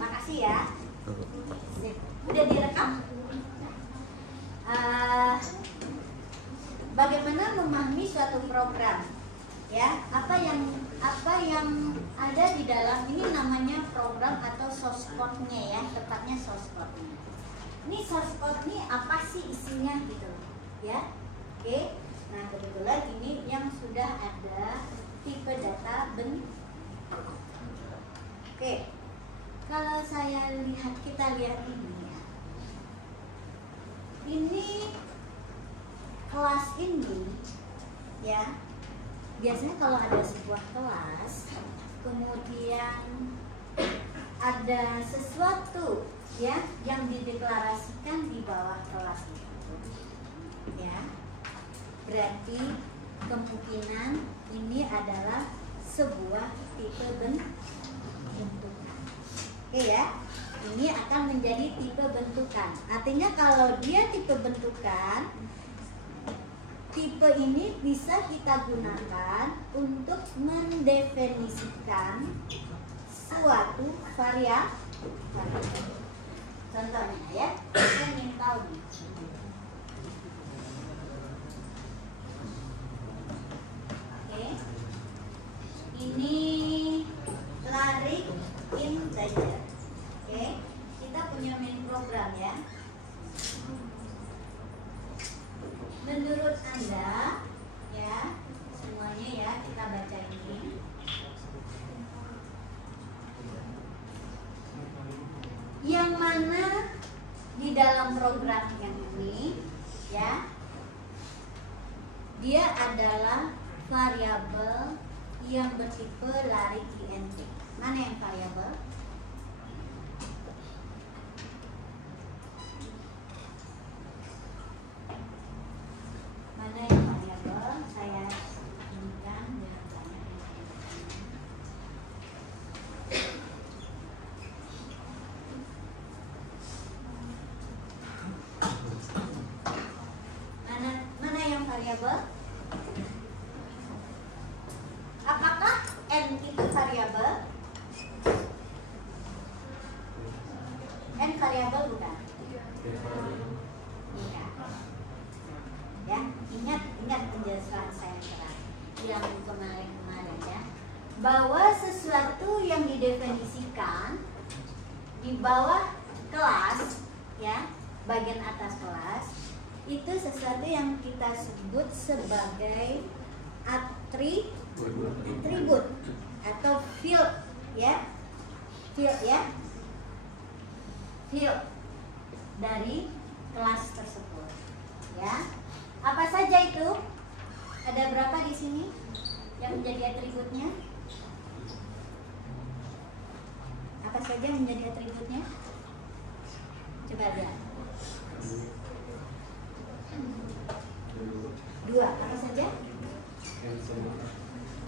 Makasih ya. Sip. Udah direkam? Bagaimana memahami suatu program? Ya, apa yang ada di dalam ini namanya program atau source code-nya ya, tepatnya source code-nya. Ini source code ini apa sih isinya gitu, ya? Oke. Nah, kebetulan ini yang sudah ada tipe data bentuk. Oke. Kalau kita lihat ini ya. Ini kelas ini ya. Biasanya kalau ada sebuah kelas, kemudian ada sesuatu ya yang dideklarasikan di bawah kelas itu, ya, berarti kemungkinan ini adalah sebuah tipe bentukan. Oke ya, ini akan menjadi tipe bentukan. Artinya kalau dia tipe bentukan, tipe ini bisa kita gunakan untuk mendefinisikan suatu variabel. Contohnya ya, kita ingin tahu nih. Oke, ini tarik integer. Oke, kita punya main program ya. Menurut Anda, ya, semuanya ya, kita baca ini. Yang mana di dalam program yang ini, ya, dia adalah variabel yang bertipe lari int. Mana yang variabel? Mana yang variabel? Saya inginkan dengan banyak. Mana yang variabel? Apakah n itu variabel? N variabel bukan? Ya, ingat penjelasan saya yang kemarin ya, bahwa sesuatu yang didefinisikan di bawah kelas ya, bagian atas kelas itu sesuatu yang kita sebut sebagai atribut atau field ya, field dari kelas tersebut ya. Apa saja itu? Ada berapa di sini yang menjadi atributnya? Apa saja yang menjadi atributnya? Coba lihat. 2. Apa saja?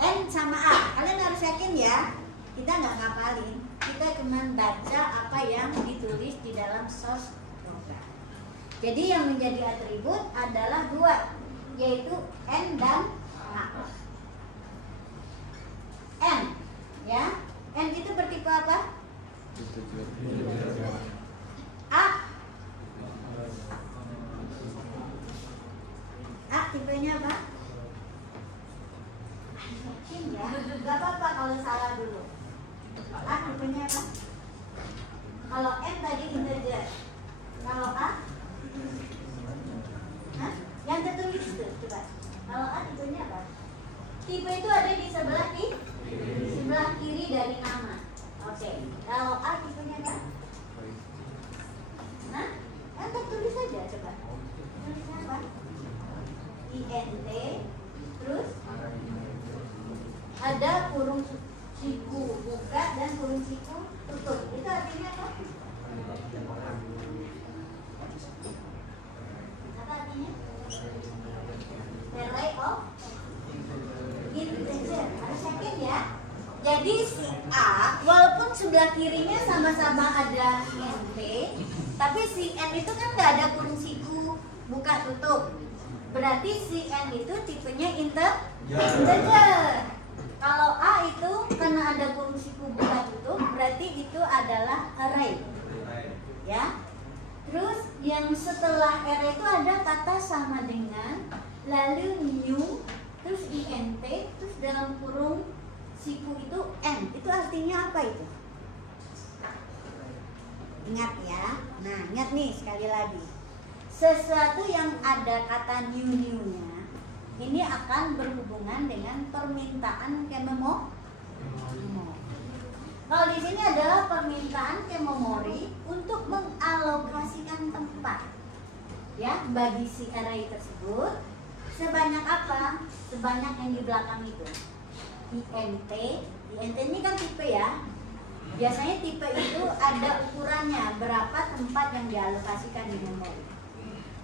N sama A. Kalian harus yakin ya. Kita nggak ngapalin. Kita cuma baca apa yang ditulis di dalam source program. Jadi yang menjadi atribut adalah 2, yaitu N dan A. N, ya. N itu bertipe apa? A. A tipenya apa? Yakin ya? Gak apa-apa kalau salah dulu. A tipenya apa? Kalau N tadi integer. Kalau A? Hah? Yang tertulis itu, coba. Kalau A tipenya apa? Tipe itu ada di sebelah kiri dari nama. Oke. Kalau A tipenya apa? Nah, yang tertulis saja, coba. Tulisnya apa? INT. Terus ada kurung siku buka dan kurung siku tutup. Itu artinya apa? Apa artinya? Array of integer. Harus yakin ya. Jadi si A walaupun sebelah kirinya sama-sama ada int, tapi si n itu kan nggak ada kurung siku buka tutup. Berarti si n itu tipenya integer. Kalau A itu karena ada kurung siku buka tutup, berarti itu itu adalah array, ya. Terus yang setelah array itu ada kata sama dengan, lalu new, terus int, terus dalam kurung siku itu n. Itu artinya apa itu? Ingat ya. Nah, ingat nih sekali lagi. Sesuatu yang ada kata new-nya ini akan berhubungan dengan permintaan ke memori. Kalau di sini adalah permintaan ke memori untuk mengalokasikan tempat, ya, bagi si array tersebut sebanyak apa? Sebanyak yang di belakang itu. int ini kan tipe ya. Biasanya tipe itu ada ukurannya, berapa tempat yang dialokasikan di memori.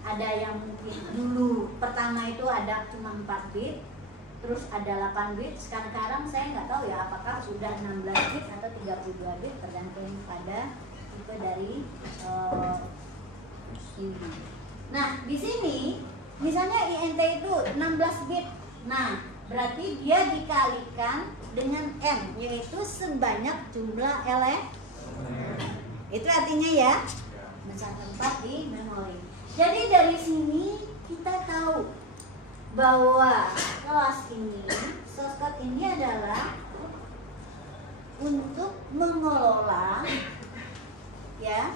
Ada yang mungkin dulu pertama itu ada cuma 4 bit, terus ada 8 bit. Sekarang saya nggak tahu ya apakah sudah 16 bit atau 32 bit, tergantung pada tipe dari ini. Nah, di sini misalnya int itu 16 bit. Nah, berarti dia dikalikan dengan n, yaitu sebanyak jumlah elemen. Itu artinya ya, besar tempat di memori. Jadi dari sini kita tahu bahwa kelas ini, source code ini adalah untuk mengelola, ya,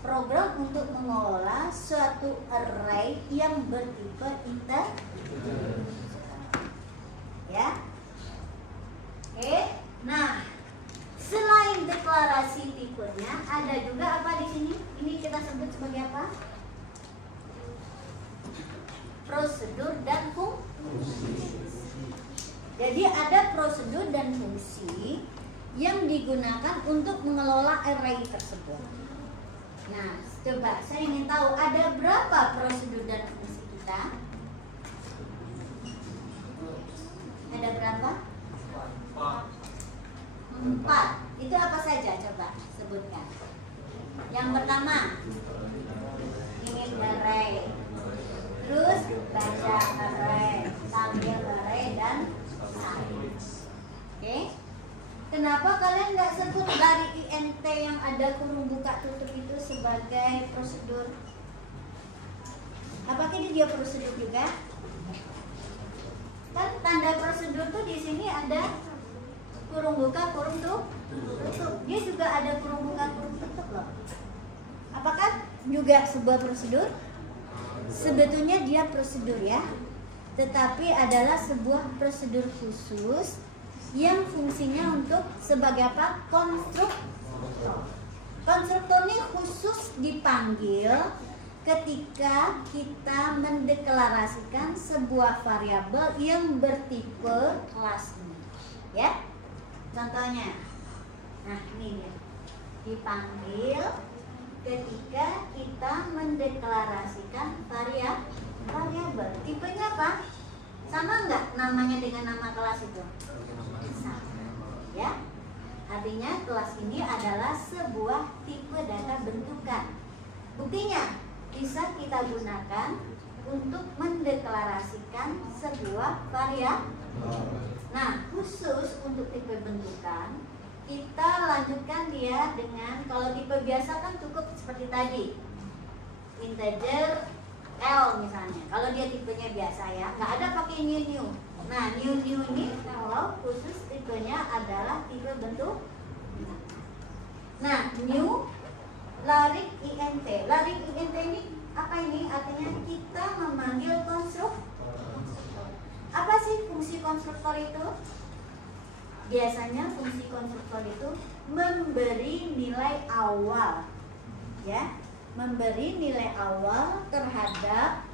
program untuk mengelola suatu array yang bertipe integer, ya. Oke. Nah, selain deklarasi tipenya, ada juga apa di sini? Ini kita sebut sebagai apa? Prosedur dan fungsi. Jadi ada prosedur dan fungsi yang digunakan untuk mengelola array tersebut. Nah, coba saya ingin tahu ada berapa prosedur dan fungsi kita? Ada berapa? 4. Itu apa saja? Coba sebutkan. Yang pertama, init array. Terus baca array, tampil array, dan size. Oke? Kenapa kalian nggak sebut dari int yang ada kurung buka tutup itu sebagai prosedur? Apakah dia prosedur juga? Kan tanda prosedur tuh di sini ada kurung buka, kurung tutup. Dia juga ada kurung buka, kurung tutup loh. Apakah juga sebuah prosedur? Sebetulnya dia prosedur ya, tetapi adalah sebuah prosedur khusus yang fungsinya untuk sebagai apa? Konstruktor. Konstruktor ini khusus dipanggil ketika kita mendeklarasikan sebuah variabel yang bertipe kelas ini, ya. Contohnya, nah ini dia, dipanggil ketika kita mendeklarasikan variabel. Tipenya apa? Sama nggak namanya dengan nama kelas itu? Sama, ya. Artinya kelas ini adalah sebuah tipe data bentukan. Buktinya bisa kita gunakan untuk mendeklarasikan sebuah variabel. Nah, khusus untuk tipe bentukan, kita lanjutkan dia dengan, kalau tipe biasa kan cukup seperti tadi, integer L misalnya. Kalau dia tipenya biasa ya, nggak ada pakai new. Nah, new ini kalau khusus tipenya adalah tipe bentuk. Nah, new larik int. Larik int ini apa ini? Artinya kita memanggil konstruktor. Apa sih fungsi konstruktor itu? Biasanya fungsi konstruktor itu memberi nilai awal, ya, memberi nilai awal terhadap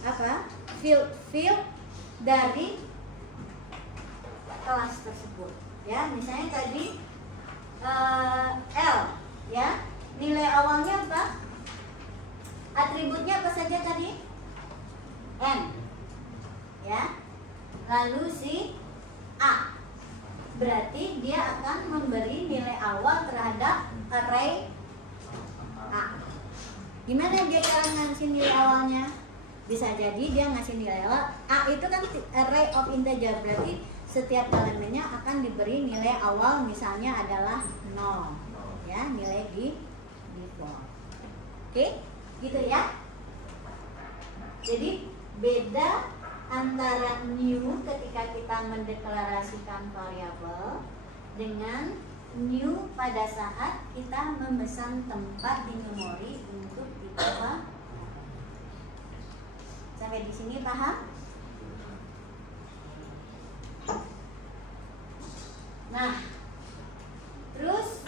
apa? Field dari kelas tersebut, ya. Misalnya tadi L, ya, nilai awalnya apa? Atributnya apa saja tadi? N, ya. Lalu si A, berarti dia akan memberi nilai awal terhadap array A. Gimana dia cara ngasih nilai awalnya? Bisa jadi dia ngasih nilai awal A itu kan array of integer, berarti setiap elemennya akan diberi nilai awal, misalnya adalah 0 ya, nilai di default. Oke, gitu ya. Jadi beda antara new ketika kita mendeklarasikan variabel dengan new pada saat kita memesan tempat di memori untuk dibawa. Sampai di sini paham? Nah, terus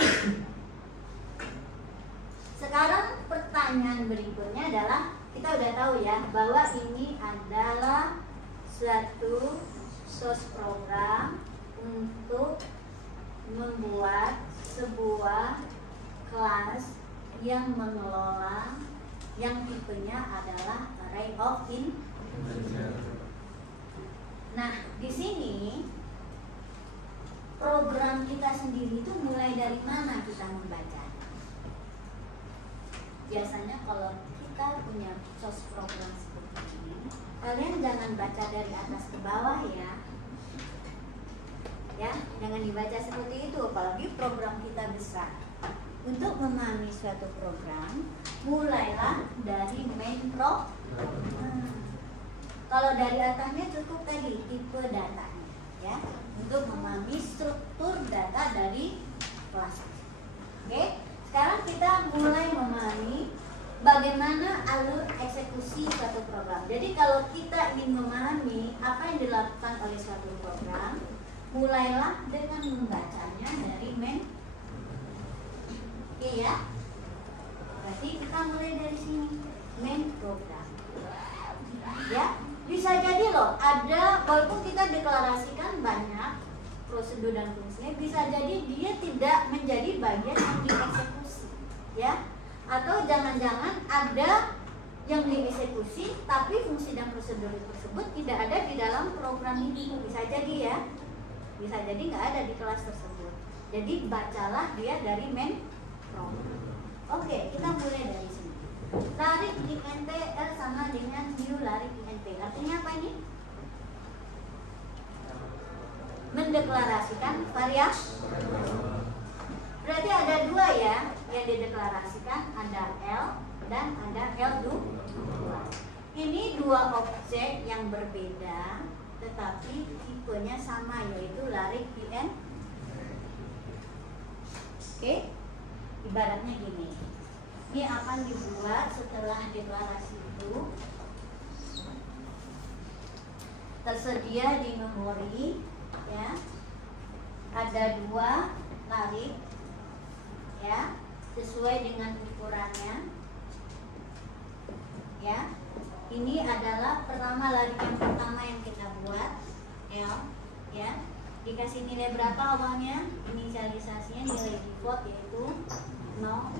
sekarang pertanyaan berikutnya adalah, kita udah tahu ya bahwa ini adalah suatu source program untuk membuat sebuah kelas yang mengelola yang tipenya adalah array of integer. Nah, di sini program kita sendiri itu mulai dari mana kita membaca? Biasanya kalau kita punya source program seperti ini, kalian jangan baca dari atas ke bawah ya. Ya, jangan dibaca seperti itu, apalagi program kita besar. Untuk memahami suatu program, mulailah dari main program. Kalau dari atasnya cukup tadi tipe datanya, ya, untuk memahami struktur data dari kelas. Oke, sekarang kita mulai memahami bagaimana alur eksekusi suatu program. Jadi kalau kita ingin memahami apa yang dilakukan oleh suatu program, mulailah dengan membacanya dari main. Oke ya, berarti kita mulai dari sini, main program. Ya, bisa jadi loh, ada walaupun kita deklarasikan banyak prosedur dan fungsinya, bisa jadi dia tidak menjadi bagian yang dieksekusi, ya. Atau jangan-jangan ada yang dieksekusi, tapi fungsi dan prosedur tersebut tidak ada di dalam program ini. Bisa jadi ya, bisa jadi nggak ada di kelas tersebut. Jadi bacalah dia dari main program. Oke, kita mulai dari sini. Larik int L sama dengan new larik int. Artinya apa ini? Mendeklarasikan variabel. Berarti ada dua ya yang dideklarasikan, ada L dan ada L2. Ini dua objek yang berbeda tetapi tipenya sama, yaitu larik int. Oke, ibaratnya gini, ini akan dibuat setelah deklarasi itu tersedia di memori, ya, ada dua larik, ya, sesuai dengan ukurannya, ya. Ini adalah pertama larik yang pertama yang kita buat, L, ya. Dikasih nilai berapa awalnya? Inisialisasinya nilai default yaitu 0.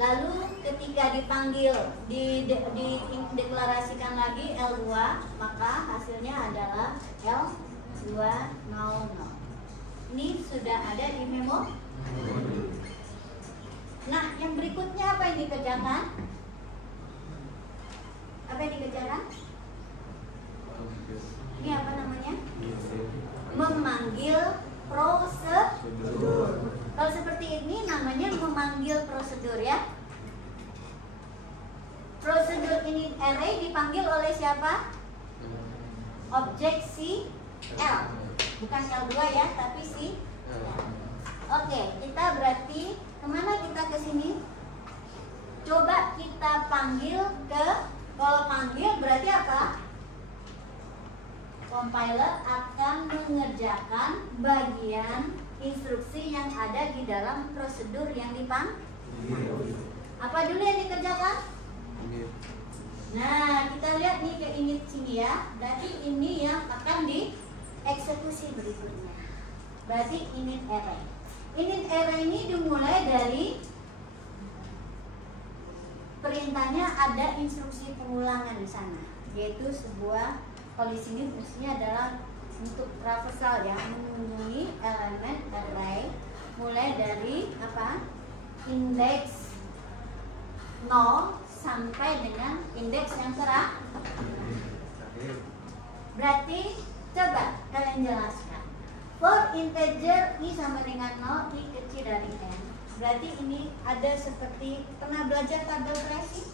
Lalu ketika dipanggil, dideklarasikan lagi L2, maka hasilnya adalah L200. Ini sudah ada di memori. Nah, yang berikutnya apa yang dikerjakan? Apa yang dikerjakan? Ini apa namanya? Memanggil prosedur. Kalau seperti ini namanya memanggil prosedur, ya. Prosedur ini array dipanggil oleh siapa? Objek si L. Bukan L2 ya, tapi si L. Oke, kita berarti kemana kita ke sini? Coba kita panggil ke, kalau panggil berarti apa? Compiler akan mengerjakan bagian instruksi yang ada di dalam prosedur yang dipanggil. Apa dulu yang dikerjakan? Nah, kita lihat nih ke init sini ya. Berarti ini yang akan dieksekusi berikutnya. Berarti init array. Init array ini dimulai dari perintahnya ada instruksi pengulangan di sana, yaitu sebuah. Kalau di sini fungsinya adalah untuk traversal, ya, mengunjungi elemen array mulai dari apa? Indeks 0 sampai dengan indeks yang terakhir. Berarti Coba kalian jelaskan. For integer i sama dengan 0, i kecil dari n. Berarti ini ada seperti, pernah belajar tabel fracing?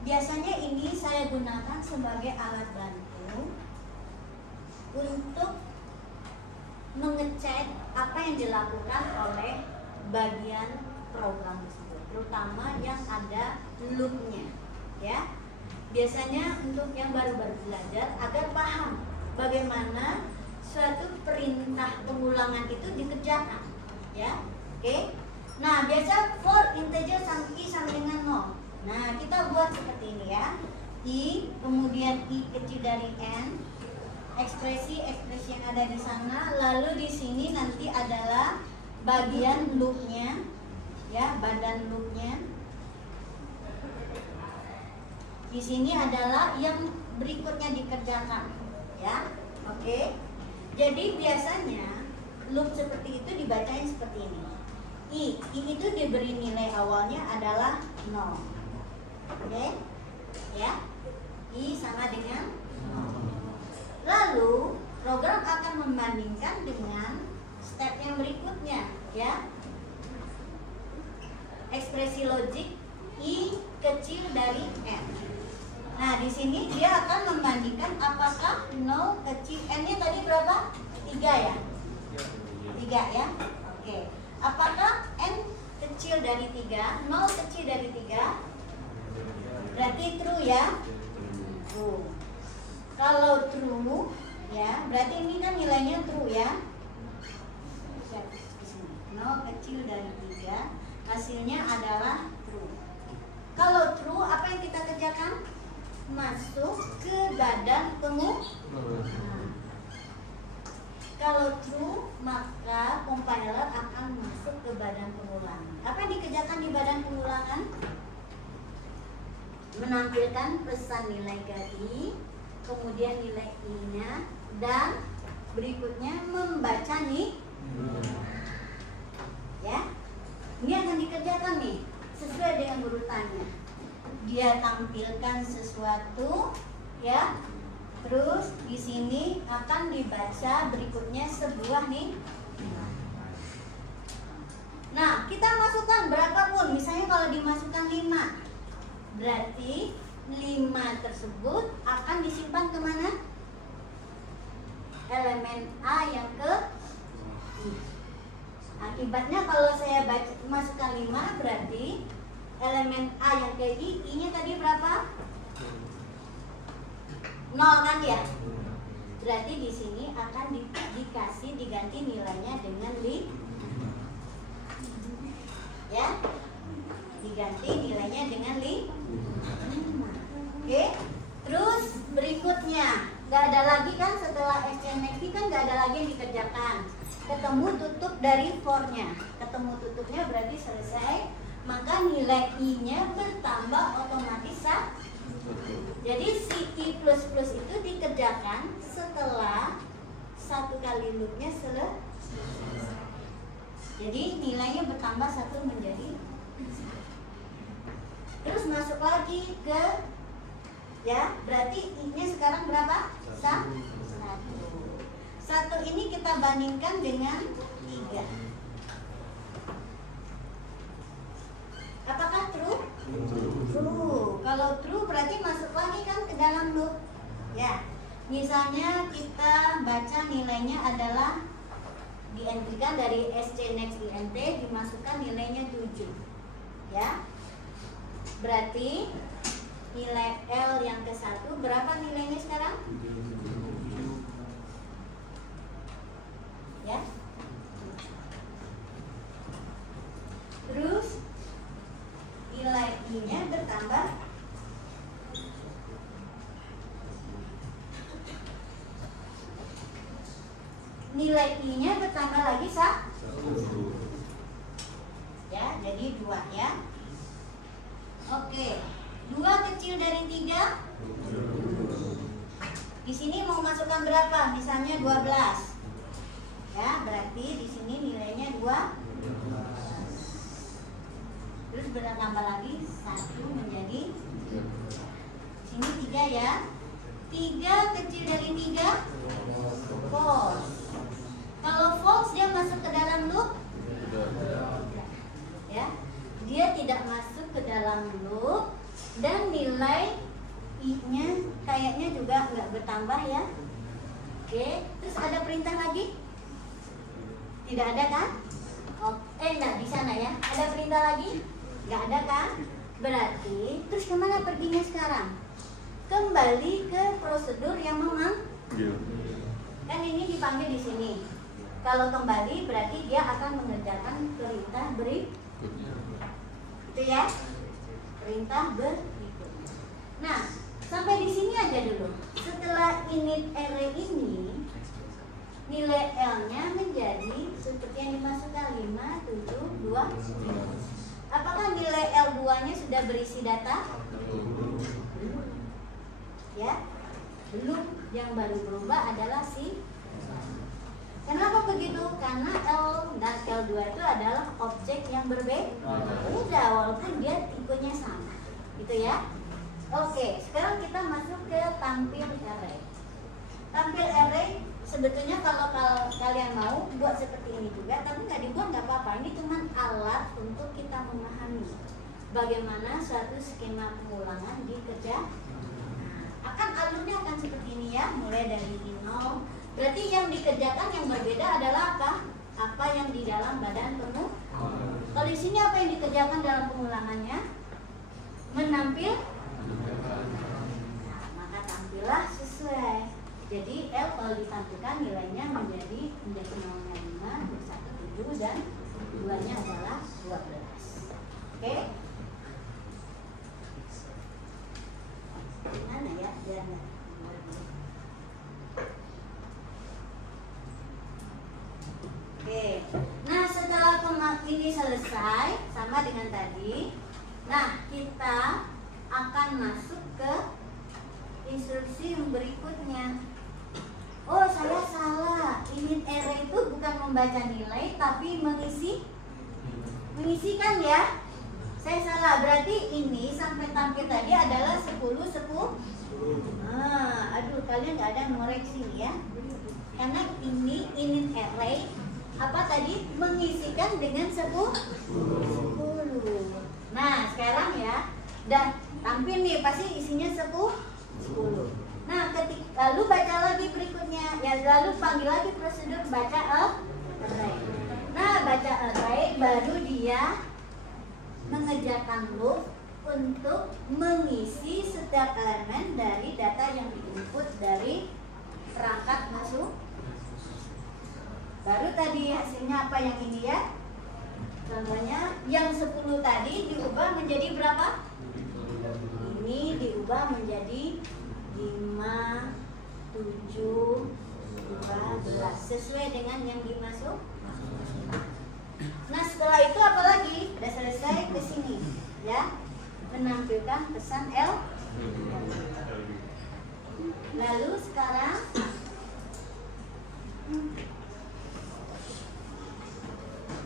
Biasanya ini saya gunakan sebagai alat bantu untuk mengecek apa yang dilakukan oleh bagian program tersebut, terutama yang ada loopnya, ya. Biasanya untuk yang baru-baru belajar agar paham bagaimana suatu perintah pengulangan itu dikerjakan, ya. Oke. Nah, biasa for integer i sama dengan 0. Nah, kita buat seperti ini ya. I, kemudian i kecil dari n, ekspresi yang ada di sana, lalu di sini nanti adalah bagian loopnya, ya, badan loopnya. Di sini adalah yang berikutnya dikerjakan, ya. Oke. Jadi biasanya loop seperti itu dibacain seperti ini. I itu diberi nilai awalnya adalah 0. Oke. Ya. I sama dengan 0. Lalu program akan membandingkan dengan step yang berikutnya, ya. Ekspresi logik i kecil dari n. Nah, di sini dia akan membandingkan apakah 0 kecil n-nya tadi berapa? 3 ya? 3 ya? Oke. Apakah n kecil dari 3, 0 kecil dari 3? Berarti true ya? True. Kalau true, ya, berarti ini kan nilainya true ya? 0 kecil dari 3, hasilnya adalah true. Kalau true, apa yang kita kerjakan? Masuk ke badan pengulangan. Kalau true, maka compiler akan masuk ke badan pengulangan. Apa yang dikerjakan di badan pengulangan? Menampilkan pesan nilai GAI, kemudian nilai i-nya, dan berikutnya membaca nih. Ya, ini akan dikerjakan nih sesuai dengan urutannya. Dia tampilkan sesuatu, ya. Terus di sini akan dibaca berikutnya sebuah nih. Nah, kita masukkan berapapun. Misalnya kalau dimasukkan 5, berarti 5 tersebut akan disimpan kemana? Elemen A yang ke I. Akibatnya kalau saya masukkan 5, berarti elemen A yang ke I, I-nya tadi berapa? 0 kan ya? Berarti di sini akan diganti nilainya dengan ya, diganti nilainya dengan 5. Oke. Terus berikutnya, nggak ada lagi kan setelah SCNXT kan nggak ada lagi yang dikerjakan. Ketemu tutup dari for-nya. Ketemu tutupnya berarti selesai. Maka nilai i-nya bertambah otomatis 1. Jadi si i++ itu dikerjakan setelah 1 kali loopnya selesai. Jadi nilainya bertambah 1 menjadi 1. Terus masuk lagi ke, ya, berarti i-nya sekarang berapa? 1. 1 ini kita bandingkan dengan 3. Apakah true? True. Kalau true berarti masuk lagi kan ke dalam loop. Ya. Misalnya kita baca nilainya adalah dientrykan dari SCNext INT, dimasukkan nilainya 7. Ya. Berarti nilai L yang ke-1 berapa nilainya sekarang? Ya. Terus nilai I-nya bertambah lagi 1. Ya, jadi 2 ya. Oke. 2 kecil dari 3. Di sini mau masukkan berapa? Misalnya 12. Ya, berarti di sini nilainya 2. Terus bertambah lagi 1 menjadi sini 3 ya. 3 kecil dari 3 false. Kalau false dia masuk ke dalam loop? Ya, dia tidak masuk ke dalam loop dan nilai I-nya kayaknya juga nggak bertambah ya. Oke, terus ada perintah lagi? Tidak ada kan? Oh, enggak di sana ya. Ada perintah lagi? Nggak ada kan? Berarti terus kemana perginya sekarang? Kembali ke prosedur yang memanggil. Kan ini dipanggil di sini. Kalau kembali berarti dia akan mengerjakan perintah berikutnya. Itu ya, perintah berikutnya. Nah, sampai di sini aja dulu. Setelah init array ini, nilai L-nya menjadi seperti yang dimasukkan 5, 7, 2. Apakah nilai L2-nya sudah berisi data? Ya, belum. Yang baru berubah adalah si. Kenapa begitu? Karena L dan L2 itu adalah objek yang berbeda. Udah, walaupun dia tipenya sama. Gitu ya. Oke, sekarang kita masuk ke tampil array. Tampil array sebetulnya kalau kalian mau buat seperti ini juga, tapi nggak dibuat nggak apa-apa. Ini cuma alat untuk kita memahami bagaimana suatu skema pengulangan dikerjakan. Akan alurnya akan seperti ini ya, mulai dari 0. Berarti yang dikerjakan yang berbeda adalah apa? Apa yang di dalam badan pengulangan. Kalau di sini apa yang dikerjakan dalam pengulangannya? Menampil. Nah, maka tampillah sesuai. Jadi L kalau ditampilkan nilainya menjadi 0,5, 1, 7 dan 2-nya adalah 12. Oke? Mana ya? Jangan. Oke. Nah, setelah ini selesai sama dengan tadi. Nah, kita akan masuk ke instruksi yang berikutnya. Oh, saya salah. Init array itu bukan membaca nilai tapi mengisikan ya. Saya salah, berarti ini sampai tampil tadi adalah 10, 10. Aduh, kalian nggak ada ngoreksi ya. Karena ini init array apa tadi? Mengisikan dengan 10. Nah, sekarang ya, dan tampil nih pasti isinya 10. Nah, lalu baca lagi berikutnya. Ya, lalu panggil lagi prosedur baca array. Nah, baca array baru dia mengerjakan loop untuk mengisi setiap elemen dari data yang diinput dari perangkat masuk. Baru tadi hasilnya apa yang ini ya? Contohnya yang 10 tadi diubah menjadi berapa? Ini diubah menjadi 5, 7, 12 sesuai dengan yang dimasuk. Nah, setelah itu apa lagi? Sudah selesai ke sini ya, menampilkan pesan L. Lalu sekarang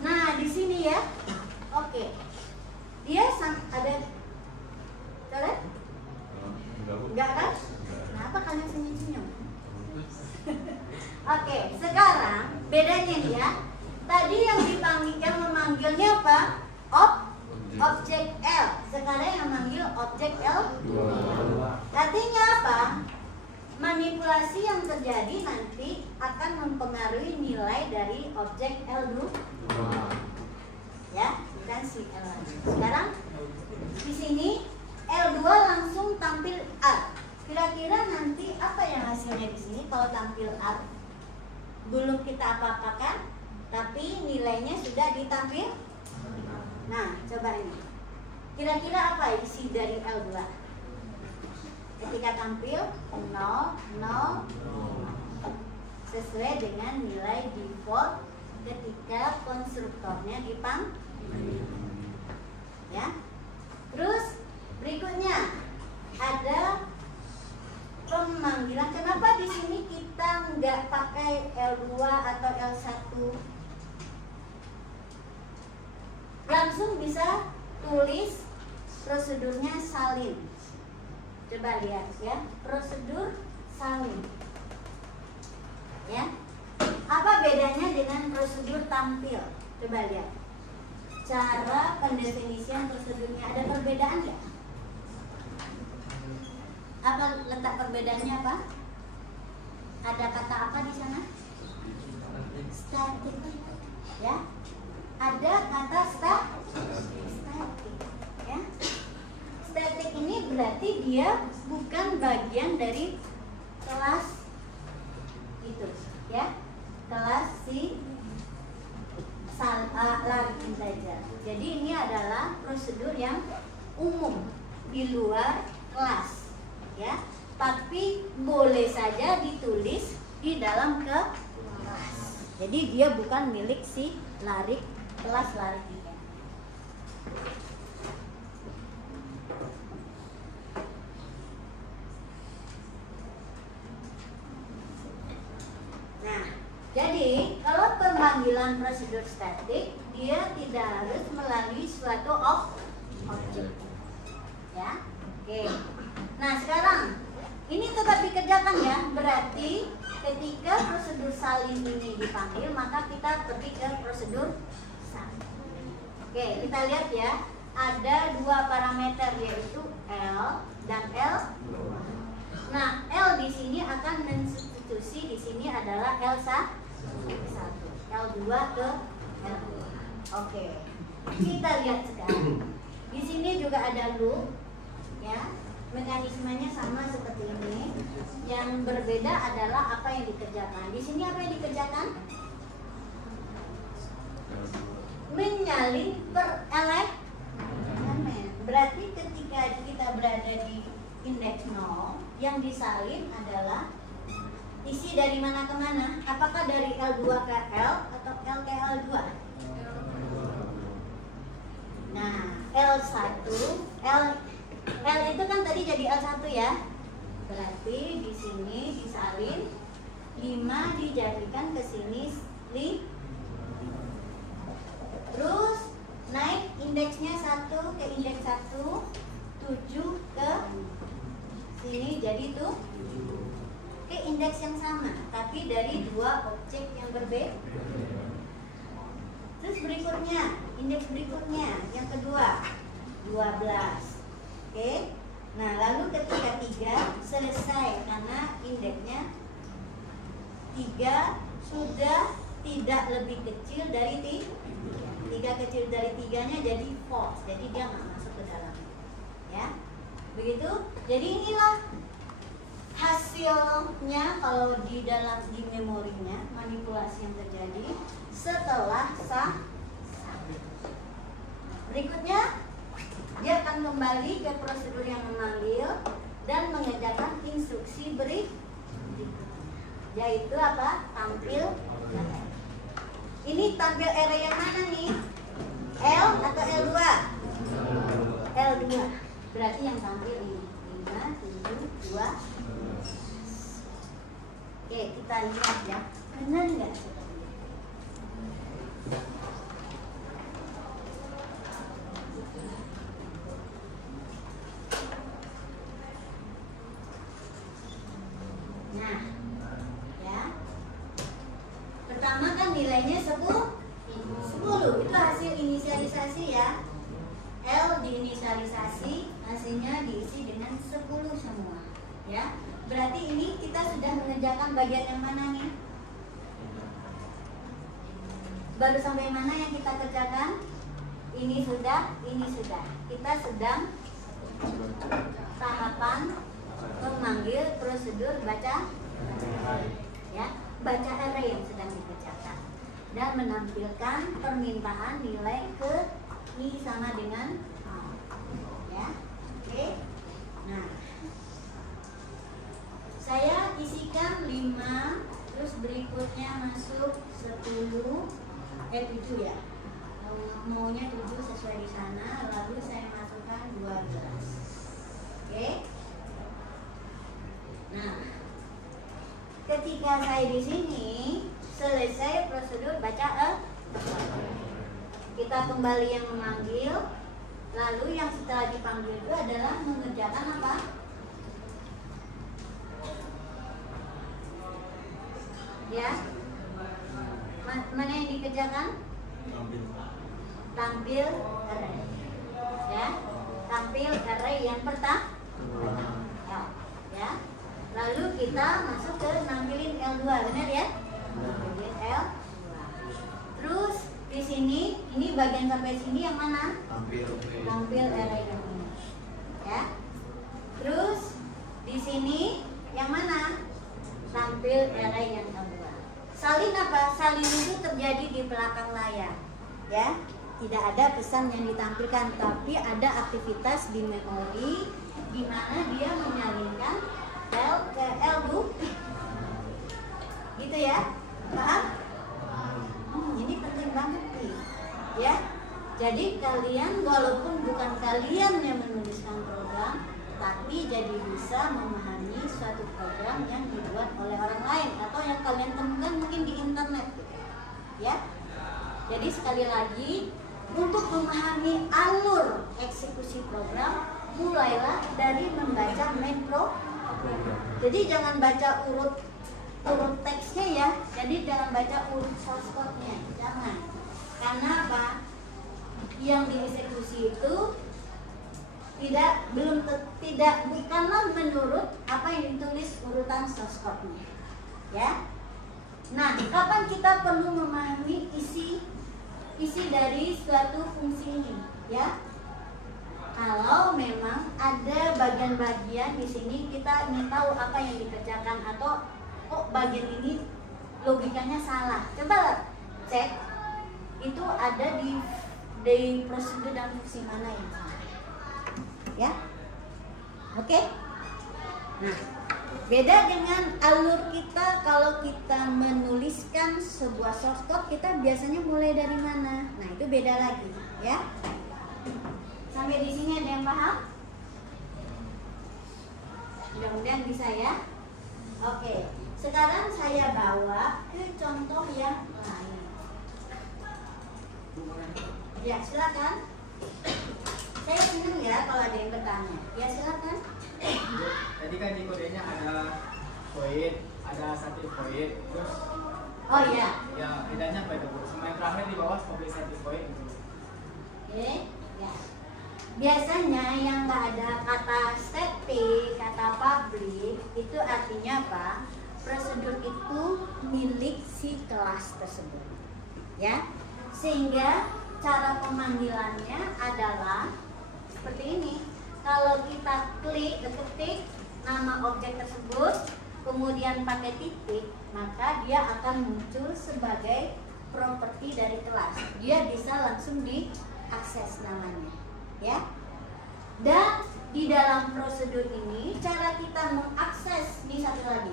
nah di sini ya. Oke. Dia ada coret? Enggak kan? Kenapa kalian senyum-senyum? Oke, sekarang bedanya nih ya. Tadi yang dipanggil, yang memanggilnya apa? Objek L. Sekarang yang memanggil objek L. Artinya apa? Manipulasi yang terjadi nanti akan mempengaruhi nilai dari objek L2. Ya, bukan si L. Sekarang di sini L2 langsung tampil R. Kira-kira nanti apa yang hasilnya di sini kalau tampil R? Belum kita apa-apakan, tapi nilainya sudah ditampil. Nah, coba ini. Kira-kira apa isi dari L2? Ketika tampil 0, 0, sesuai dengan nilai default ketika konstruktornya dipanggil. Ya. Terus berikutnya ada pemanggilan. Kenapa di sini kita nggak pakai L2 atau L1? Langsung bisa tulis prosedurnya salin. Coba lihat ya, prosedur salin. Ya. Apa bedanya dengan prosedur tampil? Coba lihat. Cara pendefinisian prosedurnya ada perbedaan nggak? Apa letak perbedaannya apa? Ada kata apa di sana? Static. Ya. Ada kata static. Ya. Static ini berarti dia bukan bagian dari kelas itu, ya. Kelas si lari integer. Jadi ini adalah prosedur yang umum di luar kelas, ya. Tapi boleh saja ditulis di dalam kelas. Jadi dia bukan milik si lari kelas lari integer. Nah, jadi kalau pemanggilan prosedur statik, dia tidak harus melalui suatu objek. Ya, oke. Nah, sekarang ini tetap dikerjakan ya. Berarti ketika prosedur salin ini dipanggil, maka kita pergi ke prosedur salin. Oke, kita lihat ya. Ada dua parameter yaitu L dan L. Nah, L di sini akan mensubstitusi di sini adalah L1, L2 ke L2. Oke. Kita lihat sekarang. Di sini juga ada loop, ya. Mekanismenya sama seperti ini. Yang berbeda adalah apa yang dikerjakan. Di sini apa yang dikerjakan? Menyalin per elemen. Berarti ketika kita berada di indeks 0, yang disalin adalah isi dari mana ke mana? Apakah dari L2 ke L atau L ke L2? Nah, L1, L itu kan tadi jadi L1 ya. Berarti di sini disalin 5 dijadikan ke sini 5. Terus naik indeksnya 1 ke indeks 1, 7 ke sini jadi tuh ke indeks yang sama, tapi dari dua objek yang berbeda. Terus berikutnya, indeks berikutnya yang kedua 12. Oke. Nah, lalu ketika 3 selesai karena indeksnya 3 sudah tidak lebih kecil dari 3 kecil dari 3-nya jadi false. Jadi dia nggak masuk ke dalam. Ya. Begitu. Jadi inilah hasilnya kalau di dalam di memorinya, manipulasi yang terjadi setelah sah. Berikutnya dia akan kembali ke prosedur yang memanggil dan mengerjakan instruksi berikutnya, yaitu apa? Tampil. Ini tampil array yang mana nih? L atau L2? L2. Berarti yang tampil ini 5, 7, 2. Oke, kita lihat ya. Benar nggak? Nah, ya. Pertama kan nilainya 10. Itu hasil inisialisasi ya. L diinisialisasi, hasilnya diisi dengan 10 semua. Ya. Berarti ini kita sudah mengerjakan bagian yang mana nih? Baru sampai mana yang kita kerjakan? Ini sudah, ini sudah. Kita sedang tahapan memanggil prosedur baca, ya, baca array yang sedang dikerjakan dan menampilkan permintaan nilai ke I sama dengan 0. Ya, oke. Nah, saya isikan 5, terus berikutnya masuk 10, 7 ya. Maunya 7 sesuai di sana, lalu saya masukkan 12. Oke. Nah, ketika saya di sini selesai prosedur baca kita kembali yang memanggil, lalu yang setelah dipanggil itu adalah mengerjakan apa? Ya. Mana yang dikerjakan? Tampil array. Ya. Tampil array yang pertama. Ya. Lalu kita masuk ke nampilin L2, benar ya? Nampilin L2. Terus di sini, ini bagian sampai sini yang mana? Tampil array yang ini. Ya. Terus di sini yang mana? Tampil array yang kedua. Salin apa? Salin itu terjadi di belakang layar. Ya. Tidak ada pesan yang ditampilkan, tapi ada aktivitas di memori di mana dia menyalinkan L ke L2. Gitu ya. Paham? Ini penting banget nih. Ya. Jadi kalian walaupun bukan kalian yang menuliskan program, tapi jadi bisa memahami suatu program yang dibuat oleh orang lain atau yang kalian temukan mungkin di internet. Ya. Jadi sekali lagi, untuk memahami alur eksekusi program, mulailah dari membaca main program. Jadi jangan baca urut teksnya ya. Jadi jangan baca urut source code-nya. Jangan. Karena apa? Yang dieksekusi itu bukanlah menurut apa yang ditulis urutan source code-nya. Ya. Nah, kapan kita perlu memahami isi dari suatu fungsi ini, ya? Kalau memang ada bagian-bagian di sini kita ingin tahu apa yang dikerjakan atau kok bagian ini logikanya salah. Coba cek itu ada di prosedur dan fungsi mana yang salah. Ya. Oke? Nah, beda dengan alur kita kalau kita menuliskan sebuah source code, kita biasanya mulai dari mana? Nah, itu beda lagi, ya. Sampai di sini ada yang paham? Mudah-mudahan bisa ya. Oke, sekarang saya bawa ke contoh yang lain. Ya, silakan. Saya senang ya kalau ada yang bertanya. Ya, silakan. Tadi kan di kodenya ada void, ada static void, terus oh iya. Ya, bedanya apa itu, Bu? Sama yang terakhir di bawah public static void gitu. Oke, ya. Biasanya yang nggak ada kata static, kata public, itu artinya apa? Prosedur itu milik si kelas tersebut. Ya. Sehingga cara pemanggilannya adalah seperti ini. Kalau kita ketik nama objek tersebut, kemudian pakai titik, maka dia akan muncul sebagai properti dari kelas. Dia bisa langsung diakses namanya, ya. Dan di dalam prosedur ini, cara kita mengakses, ini satu lagi,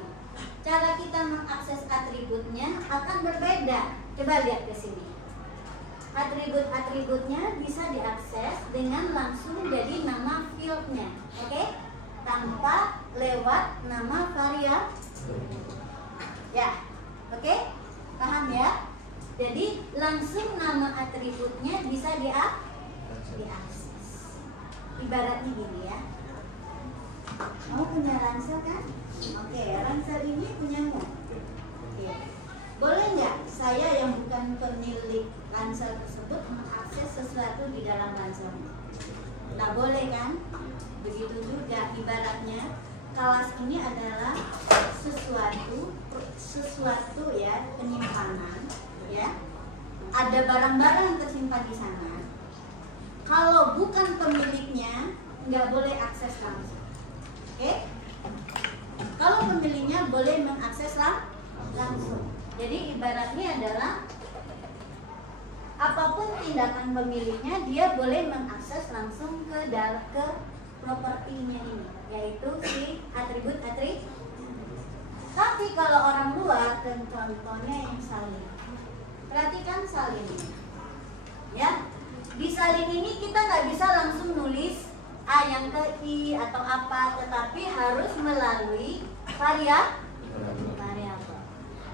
cara kita mengakses atributnya akan berbeda. Coba lihat ke sini. Atribut-atributnya bisa diakses dengan langsung jadi nama fieldnya, oke? Tanpa lewat nama variabel. Ya, oke? Paham ya? Jadi langsung nama atributnya bisa diakses. Ibaratnya gini ya. Kamu punya ransel kan? Oke, ransel ini punyamu. Oke. Boleh nggak saya yang bukan pemilik ransel tersebut mengakses sesuatu di dalam ranselmu? Nggak boleh kan? Begitu juga ibaratnya kelas ini adalah sesuatu ya, penyimpanan ya. Ada barang-barang yang tersimpan di sana. Kalau bukan pemiliknya nggak boleh akses langsung. Oke? Kalau pemiliknya boleh mengakses langsung. Jadi ibaratnya adalah apapun tindakan pemiliknya, dia boleh mengakses langsung ke propertinya ini, yaitu si atribut. Tapi kalau orang luar, dan contohnya yang salin, perhatikan salin ini, ya. Di salin ini kita nggak bisa langsung nulis A yang ke I atau apa, tetapi harus melalui variabel.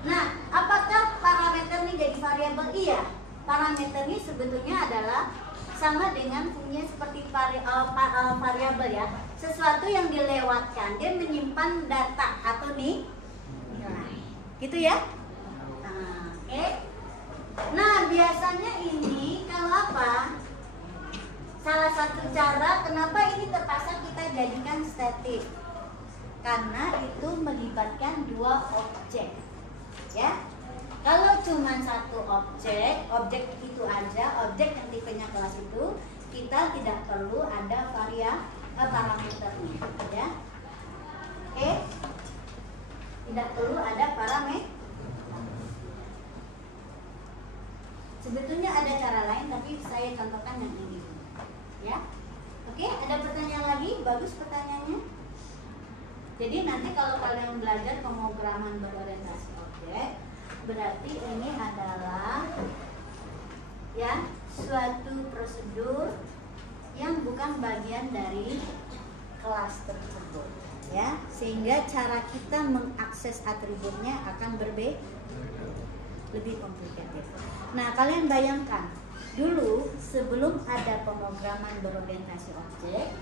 Nah, apakah parameter ini jadi variabel? Iya. Parameter ini sebetulnya adalah sama dengan fungsinya seperti variabel ya. Sesuatu yang dilewatkan, dia menyimpan data atau nilai. Gitu ya. Secara kenapa ini terpaksa kita jadikan static? Karena itu melibatkan dua objek, ya. Kalau cuma satu objek itu aja, objek yang tipenya kelas itu, kita tidak perlu ada parameternya, ya. Oke, tidak perlu ada parameter. Sebetulnya ada cara lain, tapi saya contohkan yang ini, ya. Oke, ada pertanyaan lagi? Bagus pertanyaannya. Jadi nanti kalau kalian belajar pemrograman berorientasi objek, berarti ini adalah ya suatu prosedur yang bukan bagian dari kelas tersebut, ya, sehingga cara kita mengakses atributnya akan berbeda, lebih komplikated. Nah, kalian bayangkan dulu sebelum ada pemrograman berorientasi objek,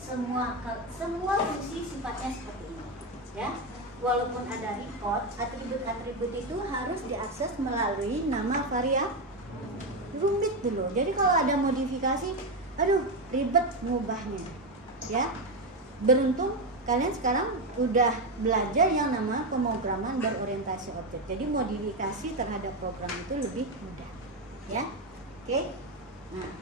semua fungsi sifatnya seperti ini, ya. Walaupun ada record, atribut-atribut itu harus diakses melalui nama variabel. Rumit dulu. Jadi kalau ada modifikasi, aduh, ribet ngubahnya, ya. Beruntung kalian sekarang udah belajar yang nama pemrograman berorientasi objek. Jadi modifikasi terhadap program itu lebih mudah, ya. Oke. Nah,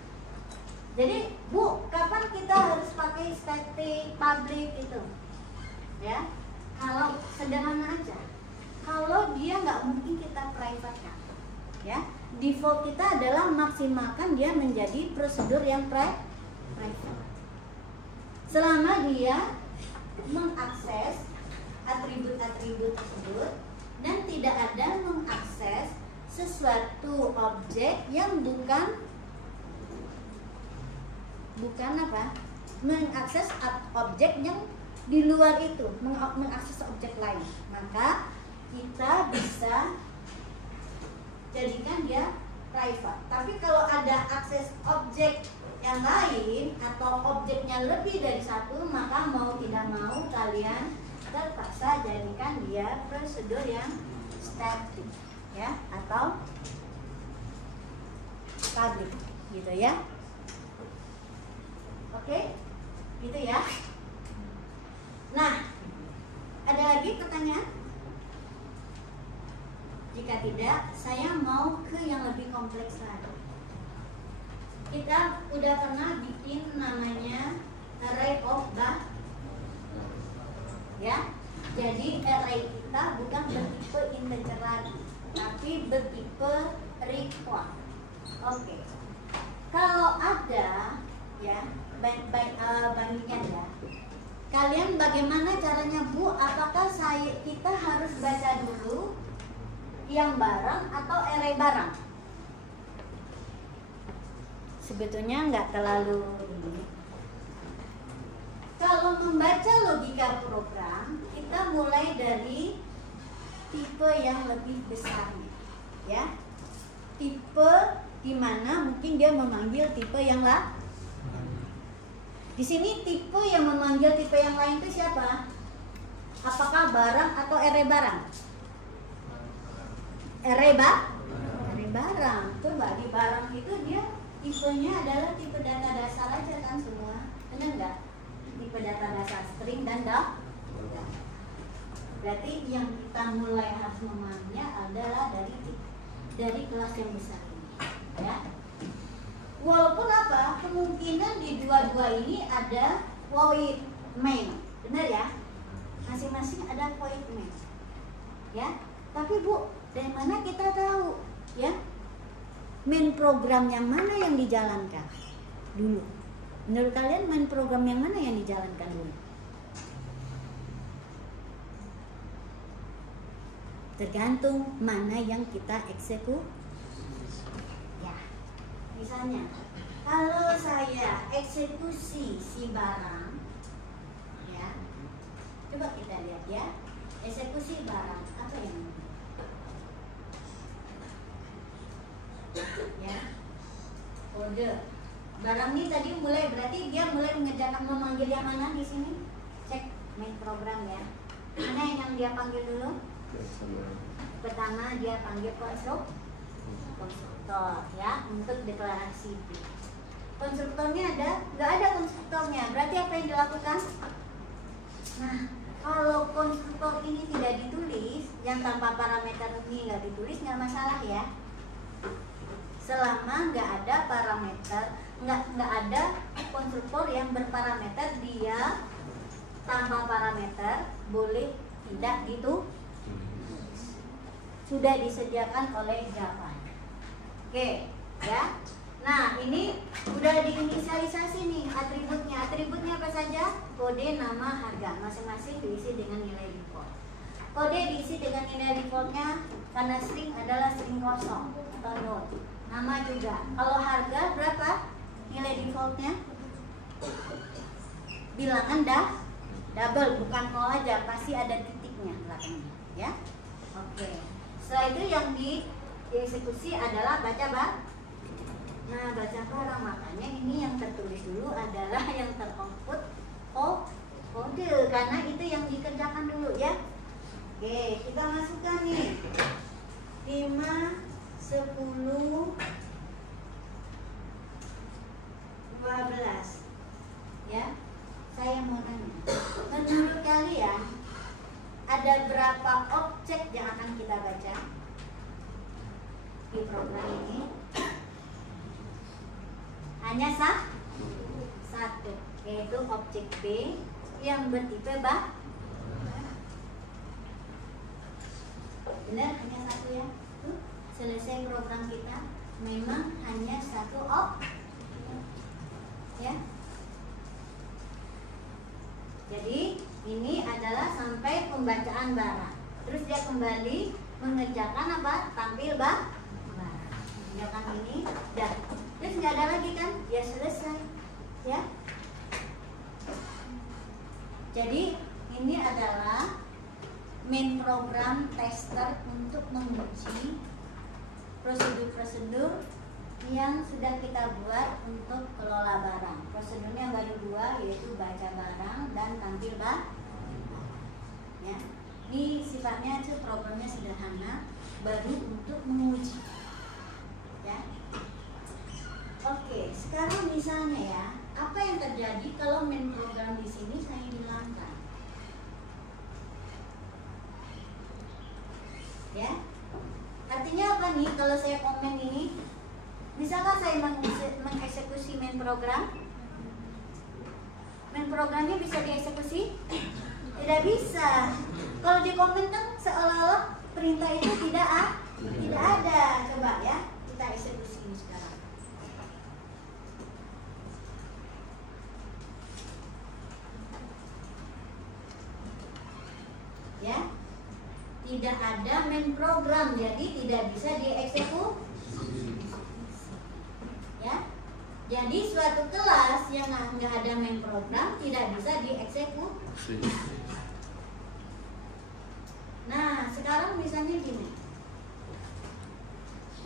jadi Bu, kapan kita harus pakai static public itu? Ya, kalau sederhana aja, kalau dia nggak mungkin kita private kan, ya. Default kita adalah maksimalkan dia menjadi prosedur yang private. Selama dia mengakses atribut-atribut tersebut dan tidak ada mengakses sesuatu objek yang bukan apa? Mengakses objek yang di luar itu, mengakses objek lain, maka kita bisa jadikan dia private. Tapi kalau ada akses objek yang lain atau objeknya lebih dari satu, maka mau tidak mau kalian terpaksa jadikan dia prosedur yang static, ya, atau public, gitu ya. Oke, gitu ya. Nah, ada lagi pertanyaan? Jika tidak, saya mau ke yang lebih kompleks lagi. Kita udah pernah bikin namanya array of ya. Jadi array kita bukan bertipe integer lagi, tapi bertipe record. Oke. Kalau ada, ya, bandingkan ya. Kalian bagaimana caranya, Bu? Apakah kita harus baca dulu yang barang atau array barang? Sebetulnya nggak terlalu ini. Kalau membaca logika program, kita mulai dari tipe yang lebih besarnya, ya. Tipe dimana mungkin dia memanggil tipe yang lain. Di sini tipe yang memanggil tipe yang lain itu siapa? Apakah barang atau array barang? Array barang. Coba di barang itu dia tipenya adalah tipe data dasar aja kan semua, benar nggak? Tipe data dasar string dan data. Berarti yang kita mulai harus memahaminya adalah dari kelas yang besar ini, ya. Walaupun apa, kemungkinan di dua-dua ini ada void main, benar ya? Masing-masing ada void main, ya. Tapi Bu, dari mana kita tahu, ya? Main program yang mana yang dijalankan dulu? Menurut kalian main program yang mana yang dijalankan dulu? Tergantung mana yang kita eksekusi. Ya, misalnya kalau saya eksekusi si barang, ya, coba kita lihat ya, eksekusi barang apa yang ya, kode barang ini tadi mulai, berarti dia mulai mengerjakan memanggil yang mana di sini? Cek main program ya. Mana yang dia panggil dulu? Pertama dia panggil konstruktor ya untuk deklarasi. Konstruktornya ada? Nggak ada konstruktornya. Berarti apa yang dilakukan? Nah, kalau konstruktor ini tidak ditulis, yang tanpa parameter ini nggak ditulis, nggak masalah ya. Selama nggak ada parameter, nggak ada konstruktor yang berparameter, dia tanpa parameter boleh tidak gitu. Sudah disediakan oleh Java. Oke, ya. Nah, ini udah diinisialisasi nih atributnya. Atributnya apa saja? Kode, nama, harga. Masing-masing diisi dengan nilai default. Kode diisi dengan nilai defaultnya karena string adalah string kosong atau null. Nama juga. Kalau harga berapa nilai defaultnya? Bilangan double, bukan nol aja, pasti ada titiknya belakangnya, ya. Oke. Setelah itu yang dieksekusi adalah baca Nah, baca barang, makanya ini yang tertulis dulu adalah yang teroutput kode, karena itu yang dikerjakan dulu ya. Oke, kita masukkan nih 5, 10, 12 ya. Saya mau nanya, menurut kalian ada berapa objek yang akan kita baca di program ini? Hanya satu, yaitu objek B yang bertipe benar, hanya satu ya. Tuh, selesai program kita. Memang hanya satu ya. Jadi ini adalah sampai pembacaan barang. Terus dia kembali mengerjakan apa? Tampil barang. Mengerjakan ini dan terus nggak ada lagi kan? Ya selesai, ya. Jadi ini adalah main program tester untuk menguji prosedur-prosedur yang sudah kita buat untuk kelola barang. Prosedurnya baru 2, yaitu baca barang dan tampil barang. Ya, ini sifatnya itu programnya sederhana, baru untuk menguji. Ya. Oke, sekarang misalnya ya, apa yang terjadi kalau main program di sini saya hilangkan? Ya, artinya apa nih kalau saya komen ini? Bisakah saya mengeksekusi main program? Main programnya bisa dieksekusi? Tidak bisa. Kalau di komen kan seolah-olah perintah itu tidak ada. Coba ya, kita eksekusi ini sekarang. Ya, tidak ada main program, jadi tidak bisa dieksekusi. Ya, jadi suatu kelas yang nggak ada main program tidak bisa dieksekusi. Nah, sekarang misalnya gini,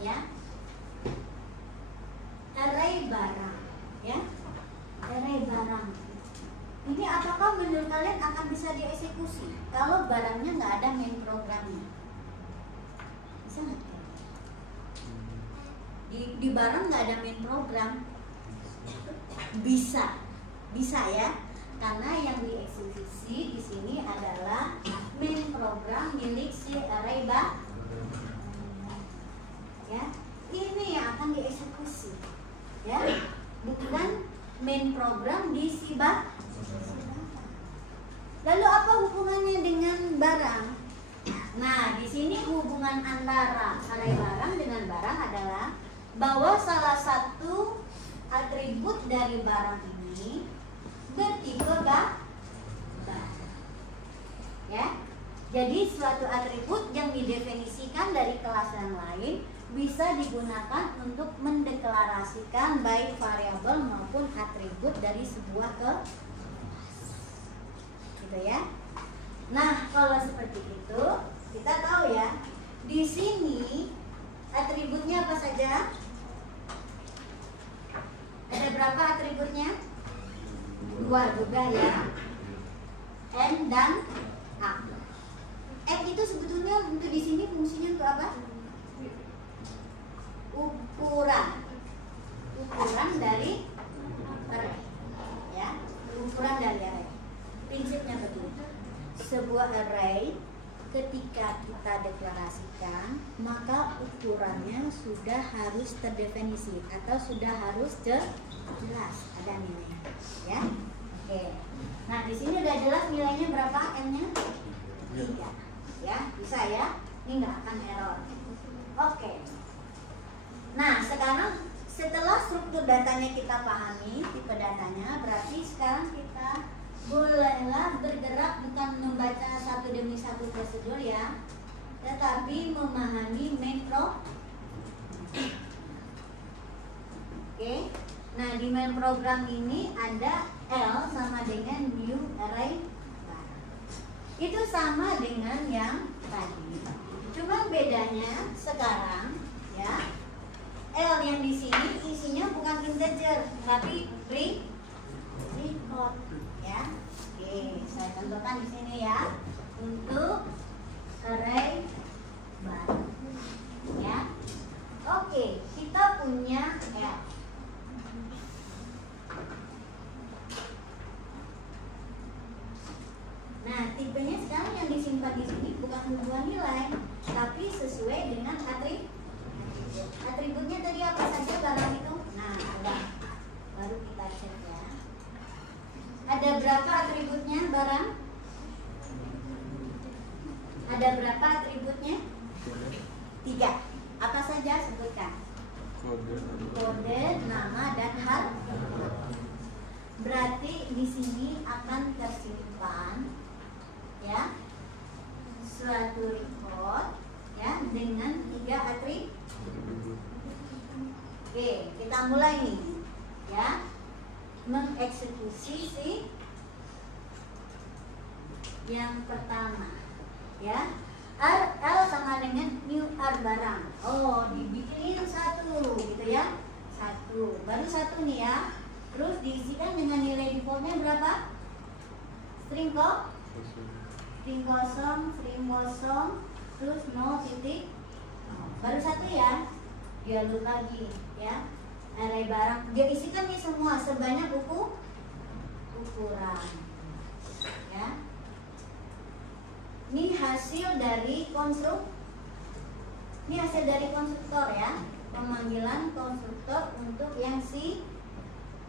ya, array barang, ya, array barang. Ini apakah menurut kalian akan bisa dieksekusi kalau barangnya nggak ada main programnya? Bisa nggak? Di barang nggak ada main program, bisa ya, karena yang dieksekusi di sini adalah main program milik si array barang. Ya, ini yang akan dieksekusi, ya, bukan main program di si barang. Lalu apa hubungannya dengan barang? Nah, di sini hubungan antara array barang dengan barang adalah bahwa salah satu atribut dari barang ini bertipe barang. Ya. Jadi suatu atribut yang didefinisikan dari kelas yang lain bisa digunakan untuk mendeklarasikan baik variabel maupun atribut dari sebuah kelas. Gitu ya. Nah, kalau seperti itu, kita tahu ya, di sini atributnya apa saja? Ada berapa atributnya? 2 juga ya. N dan A. N itu sebetulnya untuk di sini fungsinya untuk apa? Ukuran dari array ketika kita deklarasikan, maka ukurannya sudah harus terdefinisi atau sudah harus jelas ada nilainya, ya. Oke. Nah, di sini udah jelas nilainya berapa n-nya? 3. Ya, bisa ya. Ini nggak akan error. Oke. Nah, sekarang setelah struktur datanya kita pahami, tipe datanya, berarti sekarang kita bolehlah bergerak bukan membaca satu demi satu prosedur ya, tetapi memahami main program. Oke. Nah, di main program ini ada L sama dengan new array barang. Itu sama dengan yang tadi. Cuma bedanya sekarang ya, L yang di sini isinya bukan integer, tapi record ya. Oke, saya contohkan di sini ya untuk array barang ya. Oke, kita punya L. Nah, tipenya sekarang yang disimpan di sini bukan sebuah nilai, tapi sesuai dengan atribut. Atributnya tadi apa saja barang itu? Nah, ada. Baru kita cek ya. Ada berapa atributnya barang? Ada berapa atributnya? 3. Apa saja sebutkan? Kode, nama, dan harga. Berarti di sini akan tersimpan ya suatu record ya dengan 3 atribut. Oke, kita mulai nih ya, mengeksekusi si yang pertama ya. L sama dengan new R barang. Oh, dibikinin 1 gitu ya. 1. Baru 1 nih ya. Terus diisikan dengan nilai defaultnya berapa? String kosong, terus no titik. Baru 1 ya. Dia loop lagi ya. Array barang. Dia isikan nih semua sebanyak ukuran. Ya. Ini hasil dari konstruktor ya. Pemanggilan konstruktor untuk yang si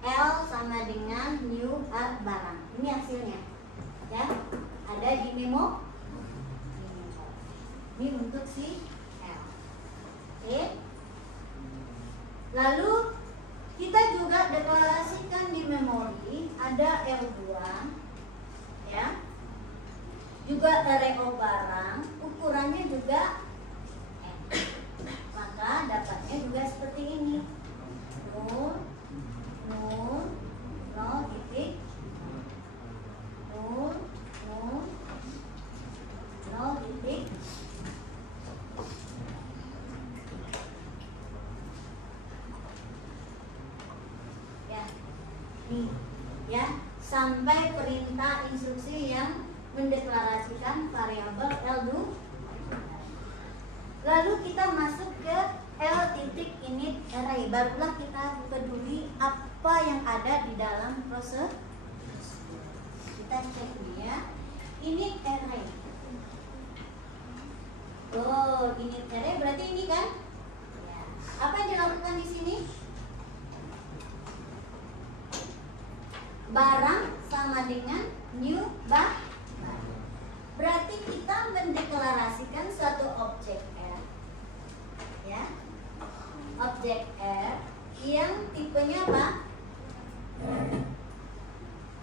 L sama dengan new R barang. Ini hasilnya ya. Ada di memo. Ini untuk si L. Oke. Lalu kita juga deklarasikan di memori ada L2 ya. Juga array barang, ukurannya juga N. Maka dapatnya juga seperti ini. 0 titik 0 titik ya. Nih ya, sampai perintah instruksi yang mendeklarasikan variabel L2. Lalu kita masuk ke L titik init array. Barulah kita peduli apa yang ada di dalam proses. Kita cek dulu ya. Init array. Oh, init array berarti ini kan? Ya. Apa yang dilakukan di sini? Barang sama dengan new barang. Berarti kita mendeklarasikan suatu objek R ya, objek R yang tipenya apa?